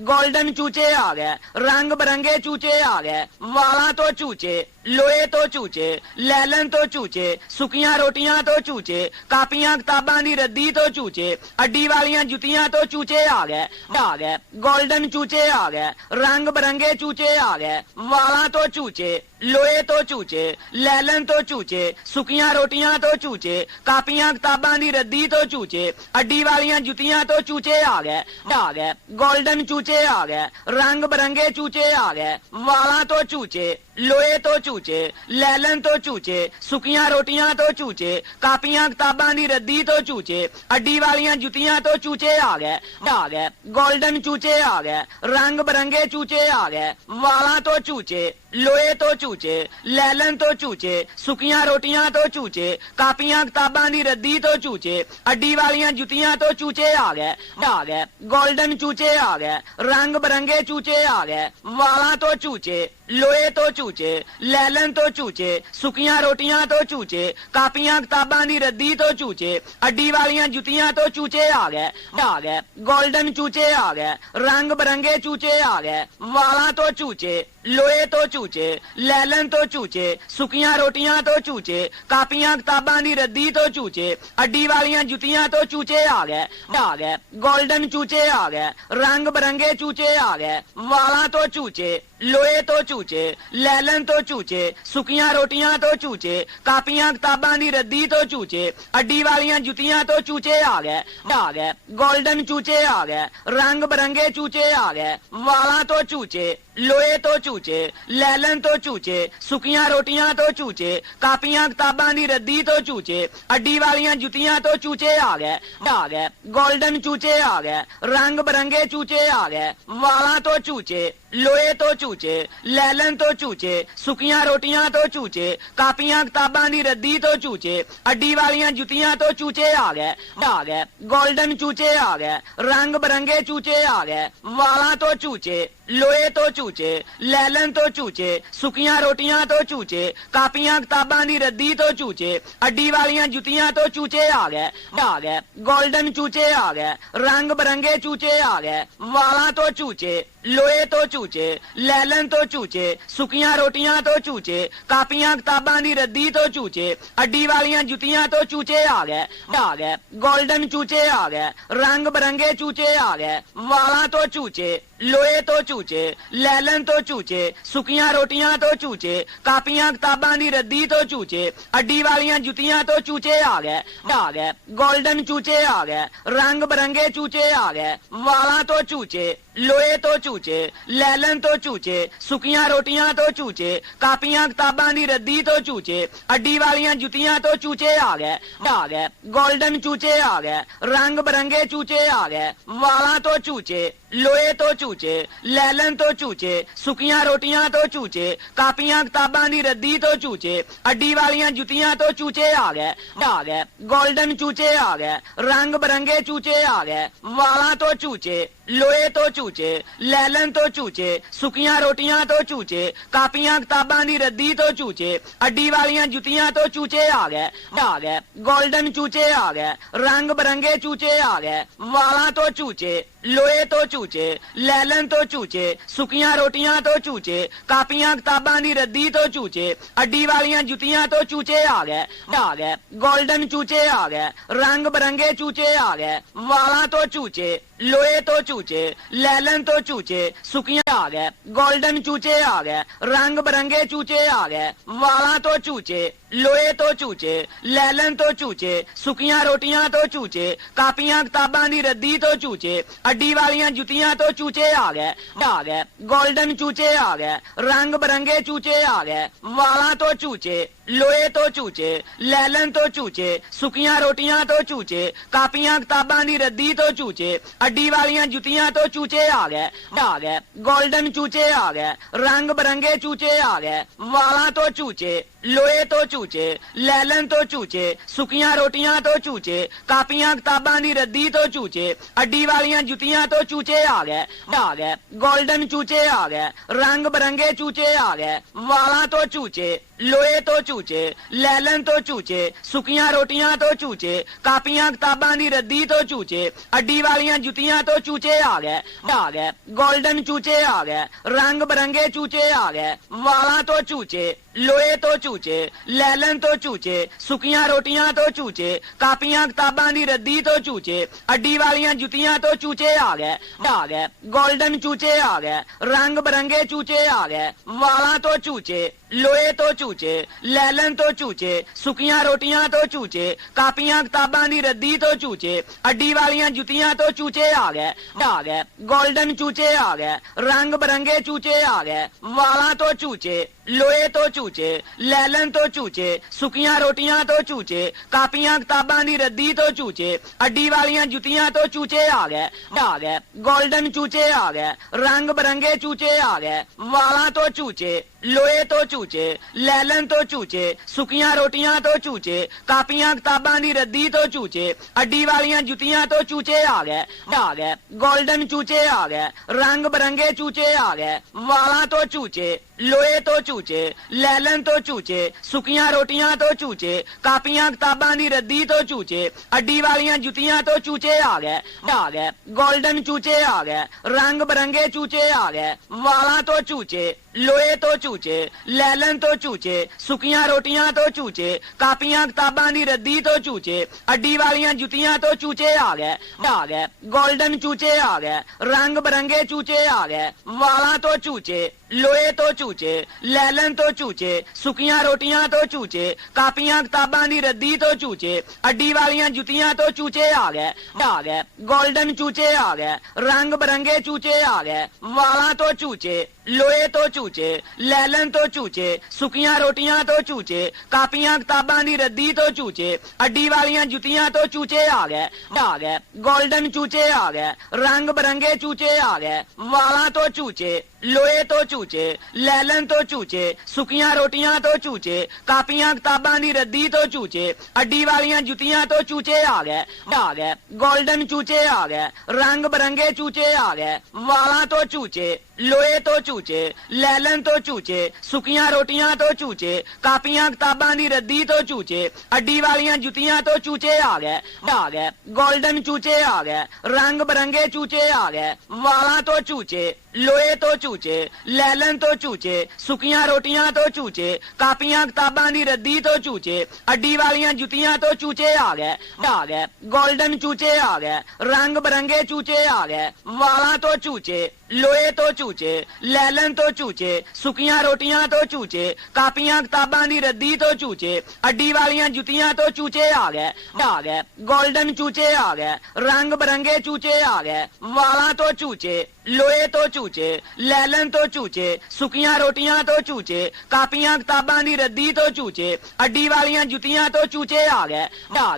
ਗੋਲਡਨ ਚੂਚੇ ਆ ਗਏ, ਰੰਗ ਬਰੰਗੇ ਚੂਚੇ ਆ ਗਏ, ਵਾਲਾਂ ਤੋਂ ਝੂਚੇ, ਲੋਹੇ ਤੋਂ ਝੂਚੇ, ਲੈਲਨ ਤੋਂ ਝੂਚੇ, ਸੁੱਕੀਆਂ ਰੋਟੀਆਂ ਤੋਂ ਝੂਚੇ, ਕਾਪੀਆਂ ਕਿਤਾਬਾਂ ਦੀ ਰੱਦੀ ਤੋਂ ਝੂਚੇ, ਅੱਡੀ ਵਾਲੀਆਂ ਜੁੱਤੀਆਂ ਤੋਂ ਝੂਚੇ ਆ ਗਏ, ਗੋਲਡਨ ਚੂਚੇ ਆ ਗਏ, ਰੰਗ ਬਰੰਗੇ ਚੂਚੇ ਆ ਗਏ, ਵਾਲਾਂ ਤੋਂ ਝੂਚੇ, ਲੋਹੇ ਤੋਂ ਝੂਚੇ, ਲੈਲਨ ਤੋਂ ਝੂਚੇ, ਸੁੱਕੀਆਂ ਰੋਟੀਆਂ ਤੋਂ ਝੂਚੇ, ਕਾਪੀਆਂ ਕਿਤਾਬਾਂ ਦੀ ਰੱਦੀ ਤੋਂ ਝੂਚੇ, ਅੱਡੀ ਵਾਲੀਆਂ ਜੁੱਤੀਆਂ ਤੋਂ ਝੂਚੇ ਆ ਗਏ, ਗੋਲਡਨ ਚੂਚੇ ਆ ਗਏ, ਰੰਗ ਬਰੰਗੇ ਚੂਚੇ ਆ ਗਏ, ਵਾਲਾਂ ਤੋਂ ਝੂਚੇ, ਲੋਹੇ ਤੋਂ ਝੂਚੇ, ਲੈਲਨ ਤੋਂ ਝੂਚੇ, ਸੁੱਕੀਆਂ ਰੋਟੀਆਂ ਤੋਂ ਝੂਚੇ, ਕਾਪੀਆਂ ਕਿਤਾਬਾਂ ਦੀ ਰੱਦੀ ਤੋਂ ਝੂਚੇ, ਅੱਡੀ ਵਾਲੀਆਂ ਜੁੱਤੀਆਂ ਤੋਂ ਝੂਚੇ ਆ ਗਏ, ਗੋਲਡਨ ਚੂਚੇ ਆ ਗਏ, ਰੰਗ ਬਰੰਗੇ ਚੂਚੇ ਆ ਗਏ, ਵਾਲਾਂ ਤੋਂ ਝੂਚੇ, ਲੋਹੇ ਤੋਂ ਝੂਚੇ, ਲੈਲਨ ਤੋਂ ਝੂਚੇ, ਸੁੱਕੀਆਂ ਰੋਟੀਆਂ ਤੋਂ ਝੂਚੇ, ਕਾਪੀਆਂ ਕਿਤਾਬਾਂ ਦੀ ਰੱਦੀ ਤੋਂ ਝੂਚੇ, ਅੱਡੀ ਵਾਲੀਆਂ ਜੁੱਤੀਆਂ ਤੋਂ ਝੂਚੇ ਆ ਗਏ, ਗੋਲਡਨ ਚੂਚੇ ਆ ਗਏ, ਰੰਗ ਬਰੰਗੇ ਚੂਚੇ ਆ ਗਏ, ਵਾਲਾਂ ਤੋਂ ਝੂਚੇ, ਲੋਹੇ ਤੋਂ ਝੂਚੇ, ਲੈਲਨ ਤੋਂ ਝੂਚੇ, ਸੁੱਕੀਆਂ ਰੋਟੀਆਂ ਤੋਂ ਝੂਚੇ, ਕਾਪੀਆਂ ਕਿਤਾਬਾਂ ਦੀ ਰੱਦੀ ਤੋਂ ਝੂਚੇ, ਅੱਡੀ ਵਾਲੀਆਂ ਜੁੱਤੀਆਂ ਤੋਂ ਝੂਚੇ ਆ ਗਏ, ਗੋਲਡਨ ਚੂਚੇ ਆ ਗਏ, ਰੰਗ ਬਰੰਗੇ ਚੂਚੇ ਆ ਗਏ, ਵਾਲਾਂ ਤੋਂ ਝੂਚੇ, ਲੋਹੇ ਤੋਂ ਝੂਚੇ, ਲੈਲਨ ਤੋਂ ਝੂਚੇ, ਸੁੱਕੀਆਂ ਰੋਟੀਆਂ ਤੋਂ ਝੂਚੇ, ਕਾਪੀਆਂ ਕਿਤਾਬਾਂ ਦੀ ਰੱਦੀ ਤੋਂ ਝੂਚੇ, ਅੱਡੀ ਵਾਲੀਆਂ ਜੁੱਤੀਆਂ ਤੋਂ ਝੂਚੇ ਆ ਗਏ, ਗੋਲਡਨ ਚੂਚੇ ਆ ਗਏ, ਰੰਗ ਬਰੰਗੇ ਚੂਚੇ ਆ ਗਏ, ਵਾਲਾਂ ਤੋਂ ਝੂਚੇ, ਲੋਹੇ ਤੋਂ ਝੂਚੇ, ਲੈਲਨ ਤੋਂ ਝੂਚੇ, ਸੁੱਕੀਆਂ ਰੋਟੀਆਂ ਤੋਂ ਝੂਚੇ, ਕਾਪੀਆਂ ਕਿਤਾਬਾਂ ਦੀ ਰੱਦੀ ਤੋਂ ਝੂਚੇ, ਅੱਡੀ ਵਾਲੀਆਂ ਜੁੱਤੀਆਂ ਤੋਂ ਝੂਚੇ ਆ ਗਏ, ਗੋਲਡਨ ਚੂਚੇ ਆ ਗਏ, ਰੰਗ ਬਰੰਗੇ ਚੂਚੇ ਆ ਗਏ, ਵਾਲਾਂ ਤੋਂ ਝੂਚੇ, ਲੋਹੇ ਤੋਂ ਝੂਚੇ, ਲੈਲਨ ਤੋਂ ਝੂਚੇ, ਸੁੱਕੀਆਂ ਰੋਟੀਆਂ ਤੋਂ ਝੂਚੇ, ਕਾਪੀਆਂ ਕਿਤਾਬਾਂ ਦੀ ਰੱਦੀ ਤੋਂ ਝੂਚੇ, ਅੱਡੀ ਵਾਲੀਆਂ ਜੁੱਤੀਆਂ ਤੋਂ ਝੂਚੇ ਆ ਗਏ, ਗੋਲਡਨ ਚੂਚੇ ਆ ਗਏ, ਰੰਗ ਬਰੰਗੇ ਚੂਚੇ ਆ ਗਏ, ਵਾਲਾਂ ਤੋਂ ਝੂਚੇ, ਲੋਹੇ ਤੋਂ ਝੂਚੇ, ਲੈਲਨ ਤੋਂ ਝੂਚੇ, ਸੁੱਕੀਆਂ ਰੋਟੀਆਂ ਤੋਂ ਝੂਚੇ, ਕਾਪੀਆਂ ਕਿਤਾਬਾਂ ਦੀ ਰੱਦੀ ਤੋਂ ਝੂਚੇ, ਅੱਡੀ ਵਾਲੀਆਂ ਜੁੱਤੀਆਂ ਤੋਂ ਝੂਚੇ ਆ ਗਏ, ਗੋਲਡਨ ਚੂਚੇ ਆ ਗਏ, ਰੰਗ ਬਰੰਗੇ ਚੂਚੇ ਆ ਗਏ, ਵਾਲਾਂ ਤੋਂ ਝੂਚੇ, ਲੋਹੇ ਤੋਂ ਝੂਚੇ, ਲੈਲਨ ਤੋਂ ਝੂਚੇ, ਸੁੱਕੀਆਂ ਰੋਟੀਆਂ ਤੋਂ ਝੂਚੇ, ਕਾਪੀਆਂ ਕਿਤਾਬਾਂ ਦੀ ਰੱਦੀ ਤੋਂ ਝੂਚੇ, ਅੱਡੀ ਵਾਲੀਆਂ ਜੁੱਤੀਆਂ ਤੋਂ ਝੂਚੇ ਆ ਗਏ, ਗੋਲਡਨ ਚੂਚੇ ਆ ਗਏ, ਰੰਗ ਬਰੰਗੇ ਚੂਚੇ ਆ ਗਏ, ਵਾਲਾਂ ਤੋਂ ਝੂਚੇ, ਲੋਹੇ ਤੋਂ ਝੂਚੇ, ਲੈਲਨ ਤੋਂ ਝੂਚੇ, ਸੁੱਕੀਆਂ ਰੋਟੀਆਂ ਤੋਂ ਝੂਚੇ, ਕਾਪੀਆਂ ਕਿਤਾਬਾਂ ਦੀ ਰੱਦੀ ਤੋਂ ਝੂਚੇ, ਅੱਡੀ ਵਾਲੀਆਂ ਜੁੱਤੀਆਂ ਤੋਂ ਝੂਚੇ ਆ ਗਏ, ਗੋਲਡਨ ਚੂਚੇ ਆ ਗਏ, ਰੰਗ ਬਰੰਗੇ ਚੂਚੇ ਆ ਗਏ, ਵਾਲਾਂ ਤੋਂ ਝੂਚੇ, ਲੋਹੇ ਤੋਂ ਝੂਚੇ, ਲੈਲਨ ਤੋਂ ਝੂਚੇ, ਸੁੱਕੀਆਂ ਰੋਟੀਆਂ ਤੋਂ ਝੂਚੇ, ਕਾਪੀਆਂ ਕਿਤਾਬਾਂ ਦੀ ਰੱਦੀ ਤੋਂ ਝੂਚੇ, ਅੱਡੀ ਵਾਲੀਆਂ ਜੁੱਤੀਆਂ ਤੋਂ ਝੂਚੇ ਆ ਗਏ, ਗੋਲਡਨ ਚੂਚੇ ਆ ਗਏ, ਰੰਗ ਬਰੰਗੇ ਚੂਚੇ ਆ ਗਏ, ਵਾਲਾਂ ਤੋਂ ਝੂਚੇ, ਲੋਹੇ ਤੋਂ ਝੂਚੇ, ਲੈਲਨ ਤੋਂ ਝੂਚੇ, ਸੁੱਕੀਆਂ ਰੋਟੀਆਂ ਤੋਂ ਝੂਚੇ, ਕਾਪੀਆਂ ਕਿਤਾਬਾਂ ਦੀ ਰੱਦੀ ਤੋਂ ਝੂਚੇ, ਅੱਡੀ ਵਾਲੀਆਂ ਜੁੱਤੀਆਂ ਤੋਂ ਝੂਚੇ ਆ ਗਏ, ਗੋਲਡਨ ਚੂਚੇ ਆ ਗਏ, ਰੰਗ ਬਰੰਗੇ ਚੂਚੇ ਆ ਗਏ, ਵਾਲਾਂ ਤੋਂ ਝੂਚੇ, ਲੋਹੇ ਤੋਂ ਝੂਚੇ, ਲੈਲਨ ਤੋਂ ਝੂਚੇ, ਸੁੱਕੀਆਂ ਰੋਟੀਆਂ ਤੋਂ ਝੂਚੇ, ਕਾਪੀਆਂ ਕਿਤਾਬਾਂ ਦੀ ਰੱਦੀ ਤੋਂ ਝੂਚੇ, ਅੱਡੀ ਵਾਲੀਆਂ ਜੁੱਤੀਆਂ ਤੋਂ ਝੂਚੇ ਆ ਗਏ, ਗੋਲਡਨ ਚੂਚੇ ਆ ਗਏ, ਰੰਗ ਬਰੰਗੇ ਚੂਚੇ ਆ ਗਏ, ਵਾਲਾਂ ਤੋਂ ਝੂਚੇ, ਲੋਹੇ ਤੋਂ ਝੂਚੇ, ਲੈਲਨ ਤੋਂ ਝੂਚੇ, ਸੁੱਕੀਆਂ ਰੋਟੀਆਂ ਤੋਂ ਝੂਚੇ, ਕਾਪੀਆਂ ਕਿਤਾਬਾਂ ਦੀ ਰੱਦੀ ਤੋਂ ਝੂਚੇ, ਅੱਡੀ ਵਾਲੀਆਂ ਜੁੱਤੀਆਂ ਤੋਂ ਝੂਚੇ ਆ ਗਏ, ਗੋਲਡਨ ਚੂਚੇ ਆ ਗਏ, ਰੰਗ ਬਰੰਗੇ ਚੂਚੇ ਆ ਗਏ, ਵਾਲਾਂ ਤੋਂ ਝੂਚੇ, ਲੋਹੇ ਤੋਂ ਝੂਚੇ, ਲੈਲਨ ਤੋਂ ਝੂਚੇ, ਸੁੱਕੀਆਂ ਰੋਟੀਆਂ ਤੋਂ ਝੂਚੇ, ਕਾਪੀਆਂ ਕਿਤਾਬਾਂ ਦੀ ਰੱਦੀ ਤੋਂ ਝੂਚੇ, ਅੱਡੀ ਵਾਲੀਆਂ ਜੁੱਤੀਆਂ ਤੋਂ ਝੂਚੇ ਆ ਗਏ, ਗੋਲਡਨ ਚੂਚੇ ਆ ਗਏ, ਰੰਗ ਬਰੰਗੇ ਚੂਚੇ ਆ ਗਏ, ਵਾਲਾਂ ਤੋਂ ਝੂਚੇ, ਲੋਹੇ ਤੋਂ ਝੂਚੇ, ਲੈਲਨ ਤੋਂ ਝੂਚੇ, ਸੁੱਕੀਆਂ ਆ ਗਏ, ਗੋਲਡਨ ਚੂਚੇ ਆ ਗਏ, ਰੰਗ ਬਰੰਗੇ ਚੂਚੇ ਆ ਗਏ, ਵਾਲਾਂ ਤੋਂ ਝੂਚੇ, ਲੋਹੇ ਤੋਂ ਝੂਚੇ, ਲੈਲਨ ਤੋਂ ਝੂਚੇ, ਸੁੱਕੀਆਂ ਰੋਟੀਆਂ ਤੋਂ ਝੂਚੇ, ਕਾਪੀਆਂ ਕਿਤਾਬਾਂ ਦੀ ਰੱਦੀ ਤੋਂ ਝੂਚੇ, ਅੱਡੀ ਵਾਲੀਆਂ ਜੁੱਤੀਆਂ ਤੋਂ ਝੂਚੇ ਆ ਗਏ, ਗੋਲਡਨ ਚੂਚੇ ਆ ਗਏ, ਰੰਗ ਬਰੰਗੇ ਚੂਚੇ ਆ ਗਏ, ਵਾਲਾਂ ਤੋਂ ਝੂਚੇ, ਲੋਹੇ ਤੋਂ ਝੂਚੇ ਲੈਲਨ ਤੋਂ ਝੂਚੇ ਸੁੱਕੀਆਂ ਰੋਟੀਆਂ ਤੋਂ ਝੂਚੇ ਕਾਪੀਆਂ ਕਿਤਾਬਾਂ ਦੀ ਰੱਦੀ ਤੋਂ ਝੂਚੇ ਅੱਡੀ ਵਾਲੀਆਂ ਜੁੱਤੀਆਂ ਤੋਂ ਝੂਚੇ ਆ ਗਏ ਗੋਲਡਨ ਚੂਚੇ ਆ ਗਏ ਰੰਗ ਬਰੰਗੇ ਚੂਚੇ ਆ ਗਏ ਵਾਲਾਂ ਤੋਂ ਝੂਚੇ ਲੋਹੇ ਤੋਂ ਝੂਚੇ ਲੈਲਨ ਤੋਂ ਝੂਚੇ ਸੁੱਕੀਆਂ ਰੋਟੀਆਂ ਤੋਂ ਝੂਚੇ ਕਾਪੀਆਂ ਕਿਤਾਬਾਂ ਦੀ ਰੱਦੀ ਤੋਂ ਝੂਚੇ ਅੱਡੀ ਵਾਲੀਆਂ ਜੁੱਤੀਆਂ ਤੋਂ ਝੂਚੇ ਆ ਗਏ ਗੋਲਡਨ ਚੂਚੇ ਆ ਗਏ ਰੰਗ ਬਰੰਗੇ ਚੂਚੇ ਆ ਗਏ ਵਾਲਾਂ ਤੋਂ ਝੂਚੇ ਲੋਹੇ ਤੋਂ ਝੂਚੇ ਲੈਲਨ ਤੋਂ ਝੂਚੇ ਸੁੱਕੀਆਂ ਰੋਟੀਆਂ ਤੋਂ ਝੂਚੇ ਕਾਪੀਆਂ ਕਿਤਾਬਾਂ ਦੀ ਰੱਦੀ ਤੋਂ ਝੂਚੇ ਅੱਡੀ ਵਾਲੀਆਂ ਜੁੱਤੀਆਂ ਤੋਂ ਝੂਚੇ ਆ ਗਏ ਗੋਲਡਨ ਚੂਚੇ ਆ ਗਏ ਰੰਗ ਬਰੰਗੇ ਚੂਚੇ ਆ ਗਏ ਵਾਲਾਂ ਤੋਂ ਝੂਚੇ ਲੋਹੇ ਤੋਂ ਝੂਚੇ ਲੈਲਨ ਤੋਂ ਝੂਚੇ ਸੁੱਕੀਆਂ ਰੋਟੀਆਂ ਤੋਂ ਝੂਚੇ ਕਾਪੀਆਂ ਕਿਤਾਬਾਂ ਦੀ ਰੱਦੀ ਤੋਂ ਝੂਚੇ ਅੱਡੀ ਵਾਲੀਆਂ ਜੁੱਤੀਆਂ ਤੋਂ ਝੂਚੇ ਆ ਗਏ ਗੋਲਡਨ ਚੂਚੇ ਆ ਗਏ ਰੰਗ ਬਰੰਗੇ ਚੂਚੇ ਆ ਗਏ ਵਾਲਾਂ ਤੋਂ ਝੂਚੇ ਲੋਹੇ ਤੋਂ ਝੂਚੇ ਲੈਲਨ ਤੋਂ ਝੂਚੇ ਸੁੱਕੀਆਂ ਰੋਟੀਆਂ ਤੋਂ ਝੂਚੇ ਕਾਪੀਆਂ ਕਿਤਾਬਾਂ ਦੀ ਰੱਦੀ ਤੋਂ ਝੂਚੇ ਅੱਡੀ ਵਾਲੀਆਂ ਜੁੱਤੀਆਂ ਤੋਂ ਝੂਚੇ ਆ ਗਏ ਗੋਲਡਨ ਚੂਚੇ ਆ ਗਏ ਰੰਗ ਬਰੰਗੇ ਚੂਚੇ ਆ ਗਏ ਵਾਲਾਂ ਤੋਂ ਝੂਚੇ ਲੋਹੇ ਤੋਂ ਝੂਚੇ ਲੈਲਨ ਤੋਂ ਝੂਚੇ ਸੁੱਕੀਆਂ ਰੋਟੀਆਂ ਤੋਂ ਝੂਚੇ ਕਾਪੀਆਂ ਕਿਤਾਬਾਂ ਦੀ ਰੱਦੀ ਤੋਂ ਝੂਚੇ ਅੱਡੀ ਵਾਲੀਆਂ ਜੁੱਤੀਆਂ ਤੋਂ ਝੂਚੇ ਆ ਗਏ ਗੋਲਡਨ ਚੂਚੇ ਆ ਗਏ ਰੰਗ ਬਰੰਗੇ ਚੂਚੇ ਆ ਗਏ ਵਾਲਾਂ ਤੋਂ ਝੂਚੇ ਲੋਹੇ ਤੋਂ ਝੂਚੇ ਲੈਲਨ ਤੋਂ ਝੂਚੇ ਸੁੱਕੀਆਂ ਰੋਟੀਆਂ ਤੋਂ ਝੂਚੇ ਕਾਪੀਆਂ ਕਿਤਾਬਾਂ ਦੀ ਰੱਦੀ ਤੋਂ ਝੂਚੇ ਅੱਡੀ ਵਾਲੀਆਂ ਜੁੱਤੀਆਂ ਤੋਂ ਝੂਚੇ ਆ ਗਏ ਗੋਲਡਨ ਚੂਚੇ ਆ ਗਏ ਰੰਗ ਬਰੰਗੇ ਚੂਚੇ ਆ ਗਏ ਵਾਲਾਂ ਤੋਂ ਝੂਚੇ ਲੋਹੇ ਤੋਂ ਝੂਚੇ ਲੈਲਨ ਤੋਂ ਝੂਚੇ ਸੁੱਕੀਆਂ ਰੋਟੀਆਂ ਤੋਂ ਝੂਚੇ ਕਾਪੀਆਂ ਕਿਤਾਬਾਂ ਦੀ ਰੱਦੀ ਤੋਂ ਝੂਚੇ ਅੱਡੀ ਵਾਲੀਆਂ ਜੁੱਤੀਆਂ ਤੋਂ ਝੂਚੇ ਆ ਗਏ ਗੋਲਡਨ ਚੂਚੇ ਆ ਗਏ ਰੰਗ ਬਰੰਗੇ ਚੂਚੇ ਆ ਗਏ ਵਾਲਾਂ ਤੋਂ ਝੂਚੇ ਲੋਹੇ ਤੋਂ ਝੂਚੇ ਲੈਲਨ ਤੋਂ ਝੂਚੇ ਸੁੱਕੀਆਂ ਰੋਟੀਆਂ ਤੋਂ ਝੂਚੇ ਕਾਪੀਆਂ ਕਿਤਾਬਾਂ ਦੀ ਰੱਦੀ ਤੋਂ ਝੂਚੇ ਅੱਡੀ ਵਾਲੀਆਂ ਜੁੱਤੀਆਂ ਤੋਂ ਝੂਚੇ ਆ ਗਏ ਗੋਲਡਨ ਚੂਚੇ ਆ ਗਏ ਰੰਗ ਬਰੰਗੇ ਚੂਚੇ ਆ ਗਏ ਵਾਲਾਂ ਤੋਂ ਝੂਚੇ ਲੋਹੇ ਤੋਂ ਝੂਚੇ ਲੈਲਨ ਤੋਂ ਝੂਚੇ ਸੁੱਕੀਆਂ ਰੋਟੀਆਂ ਤੋਂ ਝੂਚੇ ਕਾਪੀਆਂ ਕਿਤਾਬਾਂ ਦੀ ਰੱਦੀ ਤੋਂ ਝੂਚੇ ਅੱਡੀ ਵਾਲੀਆਂ ਜੁੱਤੀਆਂ ਤੋਂ ਝੂਚੇ ਆ ਗਏ ਗੋਲਡਨ ਚੂਚੇ ਆ ਗਏ ਰੰਗ ਬਰੰਗੇ ਚੂਚੇ ਆ ਗਏ ਵਾਲਾਂ ਤੋਂ ਝੂਚੇ ਲੋਹੇ ਤੋਂ ਝੂਚੇ ਲੈਲਨ ਤੋਂ ਝੂਚੇ ਸੁੱਕੀਆਂ ਰੋਟੀਆਂ ਤੋਂ ਝੂਚੇ ਕਾਪੀਆਂ ਕਿਤਾਬਾਂ ਦੀ ਰੱਦੀ ਤੋਂ ਝੂਚੇ ਅੱਡੀ ਵਾਲੀਆਂ ਜੁੱਤੀਆਂ ਤੋਂ ਝੂਚੇ ਆ ਗਏ ਗੋਲਡਨ ਚੂਚੇ ਆ ਗਏ ਰੰਗ ਬਰੰਗੇ ਚੂਚੇ ਆ ਗਏ ਵਾਲਾਂ ਤੋਂ ਝੂਚੇ ਲੋਹੇ ਤੋਂ ਝੂਚੇ ਲੈਲਨ ਤੋਂ ਝੂਚੇ ਸੁੱਕੀਆਂ ਰੋਟੀਆਂ ਤੋਂ ਝੂਚੇ ਕਾਪੀਆਂ ਕਿਤਾਬਾਂ ਦੀ ਰੱਦੀ ਤੋਂ ਝੂਚੇ ਅੱਡੀ ਵਾਲੀਆਂ ਜੁੱਤੀਆਂ ਤੋਂ ਝੂਚੇ ਆ ਗਏ ਗੋਲਡਨ ਚੂਚੇ ਆ ਗਏ ਰੰਗ ਬਰੰਗੇ ਚੂਚੇ ਆ ਗਏ ਵਾਲਾਂ ਤੋਂ ਝੂਚੇ ਲੋਹੇ ਤੋਂ ਝੂਚੇ ਲੈਲਨ ਤੋਂ ਝੂਚੇ ਸੁੱਕੀਆਂ ਰੋਟੀਆਂ ਤੋਂ ਝੂਚੇ ਕਾਪੀਆਂ ਕਿਤਾਬਾਂ ਦੀ ਰੱਦੀ ਤੋਂ ਝੂਚੇ ਅੱਡੀ ਵਾਲੀਆਂ ਜੁੱਤੀਆਂ ਤੋਂ ਝੂਚੇ ਆ ਗਏ ਗੋਲਡਨ ਚੂਚੇ ਆ ਗਏ ਰੰਗ ਬਰੰਗੇ ਚੂਚੇ ਆ ਗਏ ਵਾਲਾਂ ਤੋਂ ਝੂਚੇ ਲੋਹੇ ਤੋਂ ਝੂਚੇ ਲੈਲਨ ਤੋਂ ਝੂਚੇ ਸੁੱਕੀਆਂ ਰੋਟੀਆਂ ਤੋਂ ਝੂਚੇ ਕਾਪੀਆਂ ਕਿਤਾਬਾਂ ਦੀ ਰੱਦੀ ਤੋਂ ਝੂਚੇ ਅੱਡੀ ਵਾਲੀਆਂ ਜੁੱਤੀਆਂ ਤੋਂ ਝੂਚੇ ਆ ਗਏ ਗੋਲਡਨ ਚੂਚੇ ਆ ਗਏ ਰੰਗ ਬਰੰਗੇ ਚੂਚੇ ਆ ਗਏ ਵਾਲਾਂ ਤੋਂ ਝੂਚੇ ਲੋਹੇ ਤੋਂ ਝੂਚੇ ਲੈਲਨ ਤੋਂ ਝੂਚੇ ਸੁੱਕੀਆਂ ਰੋਟੀਆਂ ਤੋਂ ਝੂਚੇ ਕਾਪੀਆਂ ਕਿਤਾਬਾਂ ਦੀ ਰੱਦੀ ਤੋਂ ਝੂਚੇ ਅੱਡੀ ਵਾਲੀਆਂ ਜੁੱਤੀਆਂ ਤੋਂ ਝੂਚੇ ਆ ਗਏ ਗੋਲਡਨ ਚੂਚੇ ਆ ਗਏ ਰੰਗ ਬਰੰਗੇ ਚੂਚੇ ਆ ਗਏ ਵਾਲਾਂ ਤੋਂ ਝੂਚੇ ਲੋਹੇ ਤੋਂ ਝੂਚੇ ਲੈਲਨ ਤੋਂ ਝੂਚੇ ਸੁੱਕੀਆਂ ਰੋਟੀਆਂ ਤੋਂ ਝੂਚੇ ਕਾਪੀਆਂ ਕਿਤਾਬਾਂ ਦੀ ਰੱਦੀ ਤੋਂ ਝੂਚੇ ਅੱਡੀ ਵਾਲੀਆਂ ਜੁੱਤੀਆਂ ਤੋਂ ਝੂਚੇ ਆ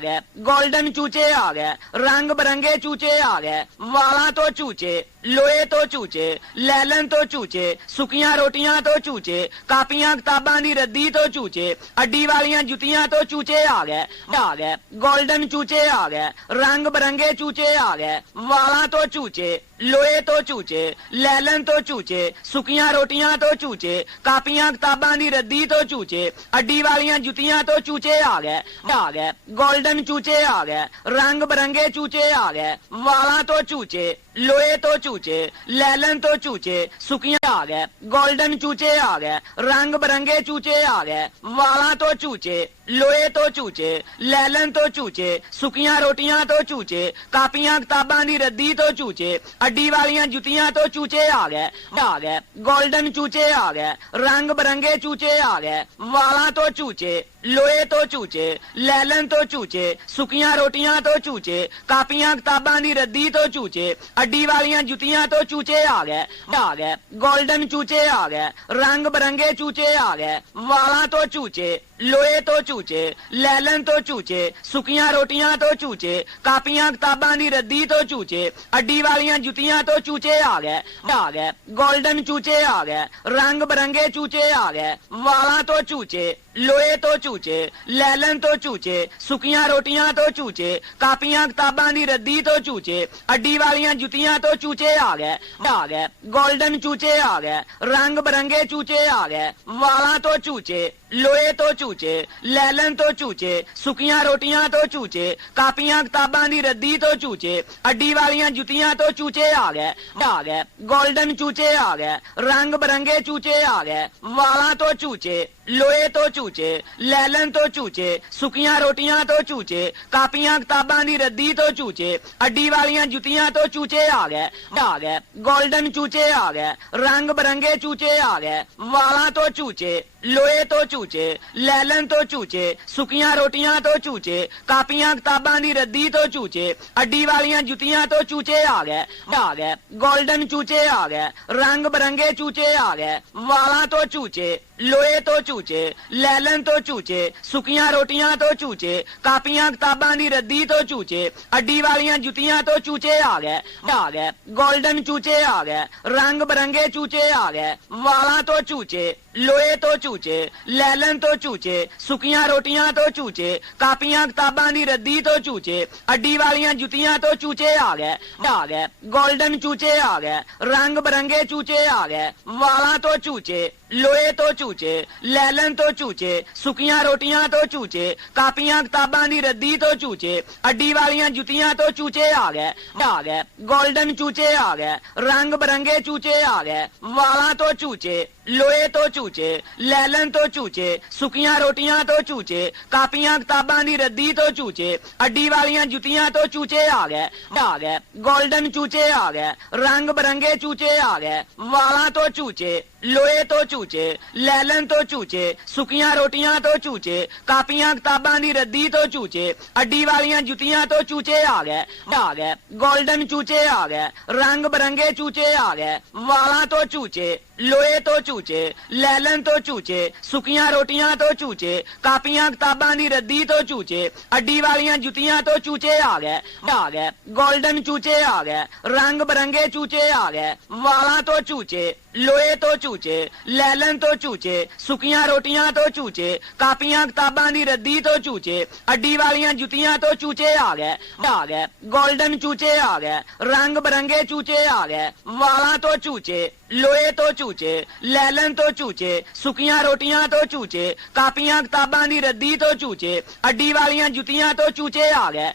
ਗਏ ਗੋਲਡਨ ਚੂਚੇ ਆ ਗਏ ਰੰਗ ਬਰੰਗੇ ਚੂਚੇ ਆ ਗਏ ਵਾਲਾਂ ਤੋਂ ਝੂਚੇ ਲੋਹੇ ਤੋਂ ਝੂਚੇ ਲੈਲਨ ਤੋਂ ਝੂਚੇ ਸੁੱਕੀਆਂ ਰੋਟੀਆਂ ਤੋਂ ਝੂਚੇ ਕਾਪੀਆਂ ਕਿਤਾਬਾਂ ਦੀ ਰੱਦੀ ਤੋਂ ਝੂਚੇ ਅੱਡੀ ਵਾਲੀਆਂ ਜੁੱਤੀਆਂ ਤੋਂ ਝੂਚੇ ਆ ਗਏ ਗੋਲਡਨ ਚੂਚੇ ਆ ਗਏ ਰੰਗ ਬਰੰਗੇ ਚੂਚੇ ਆ ਗਏ ਵਾਲਾਂ ਤੋਂ ਝੂਚੇ ਲੋਹੇ ਤੋਂ ਝੂਚੇ ਲੈਲਨ ਤੋਂ ਝੂਚੇ ਸੁੱਕੀਆਂ ਰੋਟੀਆਂ ਤੋਂ ਝੂਚੇ ਕਾਪੀਆਂ ਕਿਤਾਬਾਂ ਦੀ ਰੱਦੀ ਤੋਂ ਝੂਚੇ ਅੱਡੀ ਵਾਲੀਆਂ ਜੁੱਤੀਆਂ ਤੋਂ ਝੂਚੇ ਆ ਗਏ ਗੋਲਡਨ ਚੂਚੇ ਆ ਗਏ ਰੰਗ ਬਰੰਗੇ ਚੂਚੇ ਆ ਗਏ ਵਾਲਾਂ ਤੋਂ ਝੂਚੇ ਲੋਹੇ ਤੋਂ ਝੂਚੇ ਲੈਲਨ ਤੋਂ ਝੂਚੇ ਸੁੱਕੀਆਂ ਆ ਗਏ ਗੋਲਡਨ ਚੂਚੇ ਆ ਗਏ ਰੰਗ ਬਰੰਗੇ ਚੂਚੇ ਆ ਗਏ ਵਾਲਾਂ ਤੋਂ ਝੂਚੇ ਲੋਹੇ ਤੋਂ ਝੂਚੇ ਲੈਲਨ ਤੋਂ ਝੂਚੇ ਸੁੱਕੀਆਂ ਰੋਟੀਆਂ ਤੋਂ ਝੂਚੇ ਕਾਪੀਆਂ ਕਿਤਾਬਾਂ ਦੀ ਰੱਦੀ ਤੋਂ ਝੂਚੇ ਅੱਡੀ ਵਾਲੀਆਂ ਜੁੱਤੀਆਂ ਤੋਂ ਝੂਚੇ ਆ ਗਏ ਗੋਲਡਨ ਚੂਚੇ ਆ ਗਏ ਰੰਗ ਬਰੰਗੇ ਚੂਚੇ ਆ ਗਏ ਵਾਲਾਂ ਤੋਂ ਝੂਚੇ ਲੋਹੇ ਤੋਂ ਝੂਚੇ ਲੈਲਨ ਤੋਂ ਝੂਚੇ ਸੁੱਕੀਆਂ ਰੋਟੀਆਂ ਤੋਂ ਝੂਚੇ ਕਾਪੀਆਂ ਕਿਤਾਬਾਂ ਦੀ ਰੱਦੀ ਤੋਂ ਝੂਚੇ ਅੱਡੀ ਵਾਲੀਆਂ ਜੁੱਤੀਆਂ ਤੋਂ ਚੂਚੇ ਆ ਗਏ ਗੋਲਡਨ ਚੂਚੇ ਆ ਗਏ ਰੰਗ ਬਰੰਗੇ ਚੂਚੇ ਆ ਗਏ ਵਾਲਾਂ ਤੋਂ ਚੂਚੇ ਲੋਹੇ ਤੋਂ ਚੂਚੇ ਲੈਲਨ ਤੋਂ ਚੂਚੇ ਸੁੱਕੀਆਂ ਰੋਟੀਆਂ ਤੋਂ ਚੂਚੇ ਕਾਪੀਆਂ ਕਿਤਾਬਾਂ ਦੀ ਰੱਦੀ ਤੋਂ ਚੂਚੇ ਅੱਡੀ ਵਾਲੀਆਂ ਜੁੱਤੀਆਂ ਤੋਂ ਚੂਚੇ ਆ ਗਏ ਗੋਲਡਨ ਚੂਚੇ ਆ ਗਏ ਰੰਗ ਬਰੰਗੇ ਚੂਚੇ ਆ ਗਏ ਵਾਲਾਂ ਤੋਂ ਚੂਚੇ ਲੋਹੇ ਤੋਂ ਚੂਚੇ ਲੈਲਨ ਤੋਂ ਚੂਚੇ ਸੁੱਕੀਆਂ ਰੋਟੀਆਂ ਤੋਂ ਚੂਚੇ ਕਾਪੀਆਂ ਕਿਤਾਬਾਂ ਦੀ ਰੱਦੀ ਤੋਂ ਚੂਚੇ ਅੱਡੀ ਵਾਲੀਆਂ ਜੁੱਤੀਆਂ ਤੋਂ ਚੂਚੇ ਆ ਗਏ ਗੋਲਡਨ ਚੂਚੇ ਆ ਗਏ ਰੰਗ ਬਰੰਗੇ ਚੂਚੇ ਆ ਗਏ ਵਾਲਾਂ ਤੋਂ ਚੂਚੇ ਲੋਹੇ ਤੋਂ ਚੂਚੇ ਲੈਲਨ ਤੋਂ ਚੂਚੇ ਸੁੱਕੀਆਂ ਰੋਟੀਆਂ ਤੋਂ ਚੂਚੇ ਕਾਪੀਆਂ ਕਿਤਾਬਾਂ ਦੀ ਰੱਦੀ ਤੋਂ ਚੂਚੇ ਅੱਡੀ ਵਾਲੀਆਂ ਜੁੱਤੀਆਂ ਤੋਂ ਚੂਚੇ ਆ ਗਏ ਗੋਲਡਨ ਚੂਚੇ ਆ ਗਏ ਰੰਗ ਬਰੰਗੇ ਚੂਚੇ ਆ ਗਏ ਵਾਲਾਂ ਤੋਂ ਚੂਚੇ ਲੋਹੇ ਤੋਂ ਚੂਚੇ ਲੈਲਨ ਤੋਂ ਚੂਚੇ ਸੁੱਕੀਆਂ ਰੋਟੀਆਂ ਤੋਂ ਚੂਚੇ ਕਾਪੀਆਂ ਕਿਤਾਬਾਂ ਦੀ ਰੱਦੀ ਤੋਂ ਚੂਚੇ ਅੱਡੀ ਵਾਲੀਆਂ ਜੁੱਤੀਆਂ ਤੋਂ ਚੂਚੇ ਆ ਗਏ ਗੋਲਡਨ ਚੂਚੇ ਆ ਗਏ ਰੰਗ ਬਰੰਗੇ ਚੂਚੇ ਆ ਗਏ ਵਾਲਾਂ ਤੋਂ ਚੂਚੇ ਲੋਹੇ ਤੋਂ ਚੂਚੇ ਲੈਲਨ ਤੋਂ ਚੂਚੇ ਸੁੱਕੀਆਂ ਰੋਟੀਆਂ ਤੋਂ ਚੂਚੇ ਕਾਪੀਆਂ ਕਿਤਾਬਾਂ ਦੀ ਰੱਦੀ ਤੋਂ ਚੂਚੇ ਅੱਡੀ ਵਾਲੀਆਂ ਜੁੱਤੀਆਂ ਤੋਂ ਚੂਚੇ ਆ ਗਏ ਗੋਲਡਨ ਚੂਚੇ ਆ ਗਏ ਰੰਗ ਬਰੰਗੇ ਚੂਚੇ ਆ ਗਏ ਵਾਲਾਂ ਤੋਂ ਚੂਚੇ ਲੋਹੇ ਤੋਂ ਚੂਚੇ ਲੈਲਨ ਤੋਂ ਚੂਚੇ ਸੁੱਕੀਆਂ ਰੋਟੀਆਂ ਤੋਂ ਚੂਚੇ ਕਾਪੀਆਂ ਕਿਤਾਬਾਂ ਦੀ ਰੱਦੀ ਤੋਂ ਚੂਚੇ ਅੱਡੀ ਵਾਲੀਆਂ ਜੁੱਤੀਆਂ ਤੋਂ ਚੂਚੇ ਆ ਗਏ ਗੋਲਡਨ ਚੂਚੇ ਆ ਗਏ ਰੰਗ ਬਰੰਗੇ ਚੂਚੇ ਆ ਗਏ ਵਾਲਾਂ ਤੋਂ ਚੂਚੇ ਲੋਹੇ ਤੋਂ ਚੂਚੇ ਲੈਲਨ ਤੋਂ ਚੂਚੇ ਸੁੱਕੀਆਂ ਰੋਟੀਆਂ ਤੋਂ ਚੂਚੇ ਕਾਪੀਆਂ ਕਿਤਾਬਾਂ ਦੀ ਰੱਦੀ ਤੋਂ ਚੂਚੇ ਅੱਡੀ ਵਾਲੀਆਂ ਜੁੱਤੀਆਂ ਤੋਂ ਚੂਚੇ ਆ ਗਏ ਗੋਲਡਨ ਚੂਚੇ ਆ ਗਏ ਰੰਗ ਬਰੰਗੇ ਚੂਚੇ ਆ ਗਏ ਵਾਲਾਂ ਤੋਂ ਚੂਚੇ ਲੋਹੇ ਤੋਂ ਚੂਚੇ ਲੈਲਨ ਤੋਂ ਚੂਚੇ ਸੁੱਕੀਆਂ ਰੋਟੀਆਂ ਤੋਂ ਚੂਚੇ ਕਾਪੀਆਂ ਕਿਤਾਬਾਂ ਦੀ ਰੱਦੀ ਤੋਂ ਚੂਚੇ ਅੱਡੀ ਵਾਲੀਆਂ ਜੁੱਤੀਆਂ ਤੋਂ ਚੂਚੇ ਆ ਗਏ ਗੋਲਡਨ ਚੂਚੇ ਆ ਗਏ ਰੰਗ ਬਰੰਗੇ ਚੂਚੇ ਆ ਗਏ ਵਾਲਾਂ ਤੋਂ ਚੂਚੇ ਲੋਹੇ ਤੋਂ ਚੂਚੇ ਲੈਲਨ ਤੋਂ ਚੂਚੇ ਸੁੱਕੀਆਂ ਰੋਟੀਆਂ ਤੋਂ ਚੂਚੇ ਕਾਪੀਆਂ ਕਿਤਾਬਾਂ ਦੀ ਰੱਦੀ ਤੋਂ ਚੂਚੇ ਅੱਡੀ ਵਾਲੀਆਂ ਜੁੱਤੀਆਂ ਤੋਂ ਚੂਚੇ ਆ ਗਏ ਗੋਲਡਨ ਚੂਚੇ ਆ ਗਏ ਰੰਗ ਬਰੰਗੇ ਚੂਚੇ ਆ ਗਏ ਵਾਲਾਂ ਤੋਂ ਚੂਚੇ ਲੋਹੇ ਤੋਂ ਚੂਚੇ ਲੈਲਨ ਤੋਂ ਚੂਚੇ ਸੁੱਕੀਆਂ ਰੋਟੀਆਂ ਤੋਂ ਚੂਚੇ ਕਾਪੀਆਂ ਕਿਤਾਬਾਂ ਦੀ ਰੱਦੀ ਤੋਂ ਚੂਚੇ ਅੱਡੀ ਵਾਲੀਆਂ ਜੁੱਤੀਆਂ ਤੋਂ ਚੂਚੇ ਆ ਗਏ ਗੋਲਡਨ ਚੂਚੇ ਆ ਗਏ ਰੰਗ ਬਰੰਗੇ ਚੂਚੇ ਆ ਗਏ ਵਾਲਾਂ ਤੋਂ ਚੂਚੇ ਲੋਹੇ ਤੋਂ ਚੂਚੇ ਲੈਲਨ ਤੋਂ ਚੂਚੇ ਸੁੱਕੀਆਂ ਰੋਟੀਆਂ ਤੋਂ ਚੂਚੇ ਕਾਪੀਆਂ ਕਿਤਾਬਾਂ ਦੀ ਰੱਦੀ ਤੋਂ ਚੂਚੇ ਅੱਡੀ ਵਾਲੀਆਂ ਜੁੱਤੀਆਂ ਤੋਂ ਚੂਚੇ ਆ ਗਏ ਗੋਲਡਨ ਚੂਚੇ ਆ ਗਏ ਰੰਗ ਬਰੰਗੇ ਚੂਚੇ ਆ ਗਏ ਵਾਲਾਂ ਤੋਂ ਚੂਚੇ ਲੋਹੇ ਤੋਂ ਚੂਚੇ ਲੈਲਨ ਤੋਂ ਚੂਚੇ ਸੁੱਕੀਆਂ ਰੋਟੀਆਂ ਤੋਂ ਚੂਚੇ ਕਾਪੀਆਂ ਕਿਤਾਬਾਂ ਦੀ ਰੱਦੀ ਤੋਂ ਚੂਚੇ ਅੱਡੀ ਵਾਲੀਆਂ ਜੁੱਤੀਆਂ ਤੋਂ ਚੂਚੇ ਆ ਗਏ ਗੋਲਡਨ ਚੂਚੇ ਆ ਗਏ ਰੰਗ ਬਰੰਗੇ ਚੂਚੇ ਆ ਗਏ ਵਾਲਾਂ ਤੋਂ ਚੂਚੇ ਲੋਹੇ ਤੋਂ ਚੂਚੇ ਲੈਲਨ ਤੋਂ ਚੂਚੇ ਸੁੱਕੀਆਂ ਰੋਟੀਆਂ ਤੋਂ ਚੂਚੇ ਕਾਪੀਆਂ ਕਿਤਾਬਾਂ ਦੀ ਰੱਦੀ ਤੋਂ ਚੂਚੇ ਅੱਡੀ ਵਾਲੀਆਂ ਜੁੱਤੀਆਂ ਤੋਂ ਚੂਚੇ ਆ ਗਏ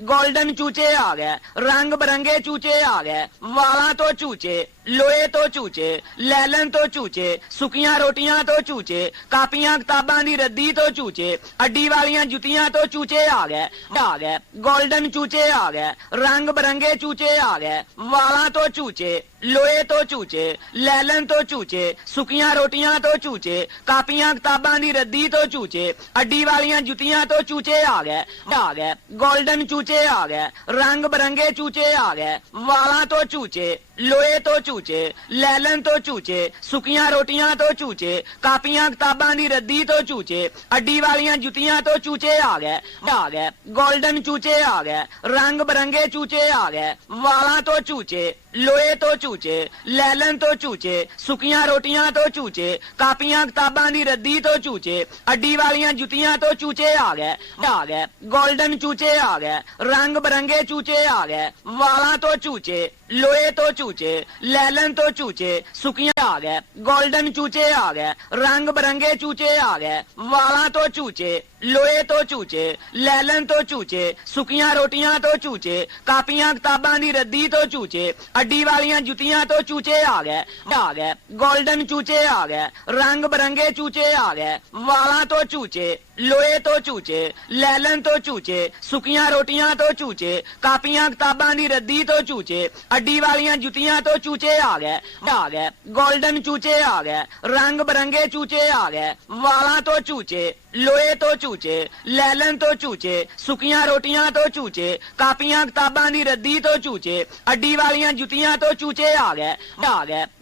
ਗੋਲਡਨ ਚੂਚੇ ਆ ਗਏ ਰੰਗ ਬਰੰਗੇ ਚੂਚੇ ਆ ਗਏ ਵਾਲਾਂ ਤੋਂ ਚੂਚੇ ਲੋਹੇ ਤੋਂ ਚੂਚੇ ਲੈਲਨ ਤੋਂ ਚੂਚੇ ਸੁੱਕੀਆਂ ਰੋਟੀਆਂ ਤੋਂ ਚੂਚੇ ਕਾਪੀਆਂ ਕਿਤਾਬਾਂ ਦੀ ਰੱਦੀ ਤੋਂ ਚੂਚੇ ਅੱਡੀ ਵਾਲੀਆਂ ਜੁੱਤੀਆਂ ਤੋਂ ਚੂਚੇ ਆ ਗਏ ਗੋਲਡਨ ਚੂਚੇ ਆ ਗਏ ਰੰਗ ਬਰੰਗੇ ਚੂਚੇ ਆ ਗਏ ਵਾਲਾਂ ਤੋਂ ਚੂਚੇ ਲੋਹੇ ਤੋਂ ਚੂਚੇ ਲੈਲਨ ਤੋਂ ਚੂਚੇ ਸੁੱਕੀਆਂ ਰੋਟੀਆਂ ਤੋਂ ਚੂਚੇ ਕਾਪੀਆਂ ਕਿਤਾਬਾਂ ਦੀ ਰੱਦੀ ਤੋਂ ਚੂਚੇ ਅੱਡੀ ਵਾਲੀਆਂ ਜੁੱਤੀਆਂ ਤੋਂ ਚੂਚੇ ਆ ਗਏ ਗੋਲਡਨ ਚੂਚੇ ਆ ਗਏ ਰੰਗ ਬਰੰਗੇ ਚੂਚੇ ਆ ਗਏ ਵਾਲਾਂ ਤੋਂ ਚੂਚੇ ਲੋਹੇ ਤੋਂ ਚੂਚੇ ਲੈਲਨ ਤੋਂ ਚੂਚੇ ਸੁੱਕੀਆਂ ਰੋਟੀਆਂ ਤੋਂ ਚੂਚੇ ਕਾਪੀਆਂ ਕਿਤਾਬਾਂ ਦੀ ਰੱਦੀ ਤੋਂ ਚੂਚੇ ਅੱਡੀ ਵਾਲੀਆਂ ਜੁੱਤੀਆਂ ਤੋਂ ਚੂਚੇ ਆ ਗਏ ਗੋਲਡਨ ਚੂਚੇ ਆ ਗਏ ਰੰਗ ਬਰੰਗੇ ਚੂਚੇ ਆ ਗਏ ਵਾਲਾਂ ਤੋਂ ਚੂਚੇ ਲੋਹੇ ਤੋਂ ਚੂਚੇ ਲੈਲਨ ਤੋਂ ਚੂਚੇ ਸੁੱਕੀਆਂ ਰੋਟੀਆਂ ਤੋਂ ਚੂਚੇ ਕਾਪੀਆਂ ਕਿਤਾਬਾਂ ਦੀ ਰੱਦੀ ਤੋਂ ਚੂਚੇ ਅੱਡੀ ਵਾਲੀਆਂ ਜੁੱਤੀਆਂ ਤੋਂ ਚੂਚੇ ਆ ਗਏ ਗੋਲਡਨ ਚੂਚੇ ਆ ਗਏ ਰੰਗ ਬਰੰਗੇ ਚੂਚੇ ਆ ਗਏ ਵਾਲਾਂ ਤੋਂ ਚੂਚੇ ਲੋਹੇ ਤੋਂ ਚੂਚੇ ਲੈਲਨ ਤੋਂ ਚੂਚੇ ਸੁੱਕੀਆਂ ਆ ਗਏ ਗੋਲਡਨ ਚੂਚੇ ਆ ਗਏ ਰੰਗ ਬਰੰਗੇ ਚੂਚੇ ਆ ਗਏ ਵਾਲਾਂ ਤੋਂ ਚੂਚੇ ਲੋਹੇ ਤੋਂ ਚੂਚੇ ਲੈਲਨ ਤੋਂ ਚੂਚੇ ਸੁੱਕੀਆਂ ਰੋਟੀਆਂ ਤੋਂ ਚੂਚੇ ਕਾਪੀਆਂ ਕਿਤਾਬਾਂ ਦੀ ਰੱਦੀ ਤੋਂ ਚੂਚੇ ਅੱਡੀ ਵਾਲੀਆਂ ਜੁੱਤੀਆਂ ਤੋਂ ਚੂਚੇ ਆ ਗਏ ਗੋਲਡਨ ਚੂਚੇ ਆ ਗਏ ਰੰਗ ਬਰੰਗੇ ਚੂਚੇ ਆ ਗਏ ਵਾਲਾਂ ਤੋਂ ਚੂਚੇ ਲੋਹੇ ਤੋਂ ਚੂਚੇ ਲੈਲਨ ਤੋਂ ਚੂਚੇ ਸੁੱਕੀਆਂ ਰੋਟੀਆਂ ਤੋਂ ਚੂਚੇ ਕਾਪੀਆਂ ਕਿਤਾਬਾਂ ਦੀ ਰੱਦੀ ਤੋਂ ਚੂਚੇ ਅੱਡੀ ਵਾਲੀਆਂ ਜੁੱਤੀਆਂ ਤੋਂ ਚੂਚੇ ਆ ਗਏ ਗੋਲਡਨ ਚੂਚੇ ਆ ਗਏ ਰੰਗ ਬਰੰਗੇ ਚੂਚੇ ਆ ਗਏ ਵਾਲਾਂ ਤੋਂ ਚੂਚੇ ਲੋਹੇ ਤੋਂ ਝੂਚੇ ਲੈਲਨ ਤੋਂ ਝੂਚੇ ਸੁੱਕੀਆਂ ਰੋਟੀਆਂ ਤੋਂ ਝੂਚੇ ਕਾਪੀਆਂ ਕਿਤਾਬਾਂ ਦੀ ਰੱਦੀ ਤੋਂ ਝੂਚੇ ਅੱਡੀ ਵਾਲੀਆਂ ਜੁੱਤੀਆਂ ਤੋਂ ਝੂਚੇ ਆ ਗਏ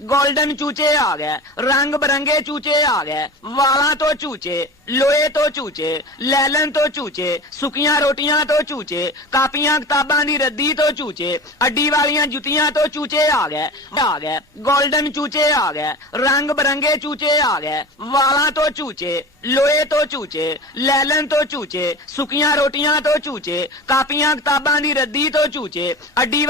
골ਡਨ ਚੂਚੇ ਆ ਗਏ ਰੰਗ ਬਰੰਗੇ ਚੂਚੇ ਆ ਗਏ ਵਾਲਾਂ ਤੋਂ ਝੂਚੇ ਲੋਹੇ ਤੋਂ ਝੂਚੇ ਲੈਲਨ ਤੋਂ ਝੂਚੇ ਸੁੱਕੀਆਂ ਰੋਟੀਆਂ ਤੋਂ ਝੂਚੇ ਕਾਪੀਆਂ ਕਿਤਾਬਾਂ ਦੀ ਰੱਦੀ ਤੋਂ ਝੂਚੇ ਅੱਡੀ ਵਾਲੀਆਂ ਜੁੱਤੀਆਂ ਤੋਂ ਝੂਚੇ ਆ ਗਏ 골ਡਨ ਚੂਚੇ ਆ ਗਏ ਰੰਗ ਬਰੰਗੇ ਚੂਚੇ ਆ ਗਏ ਵਾਲਾਂ ਤੋਂ ਝੂਚੇ ਲੋਹੇ ਤੋਂ ਝੂਚੇ ਲੈਲਨ ਤੋਂ ਝੂਚੇ ਸੁੱਕੀਆਂ ਰੋਟੀਆਂ ਤੋਂ ਝੂਚੇ ਕਾਪੀਆਂ ਕਿਤਾਬਾਂ ਦੀ ਰੱਦੀ ਤੋਂ ਝੂਚੇ ਅੱਡੀ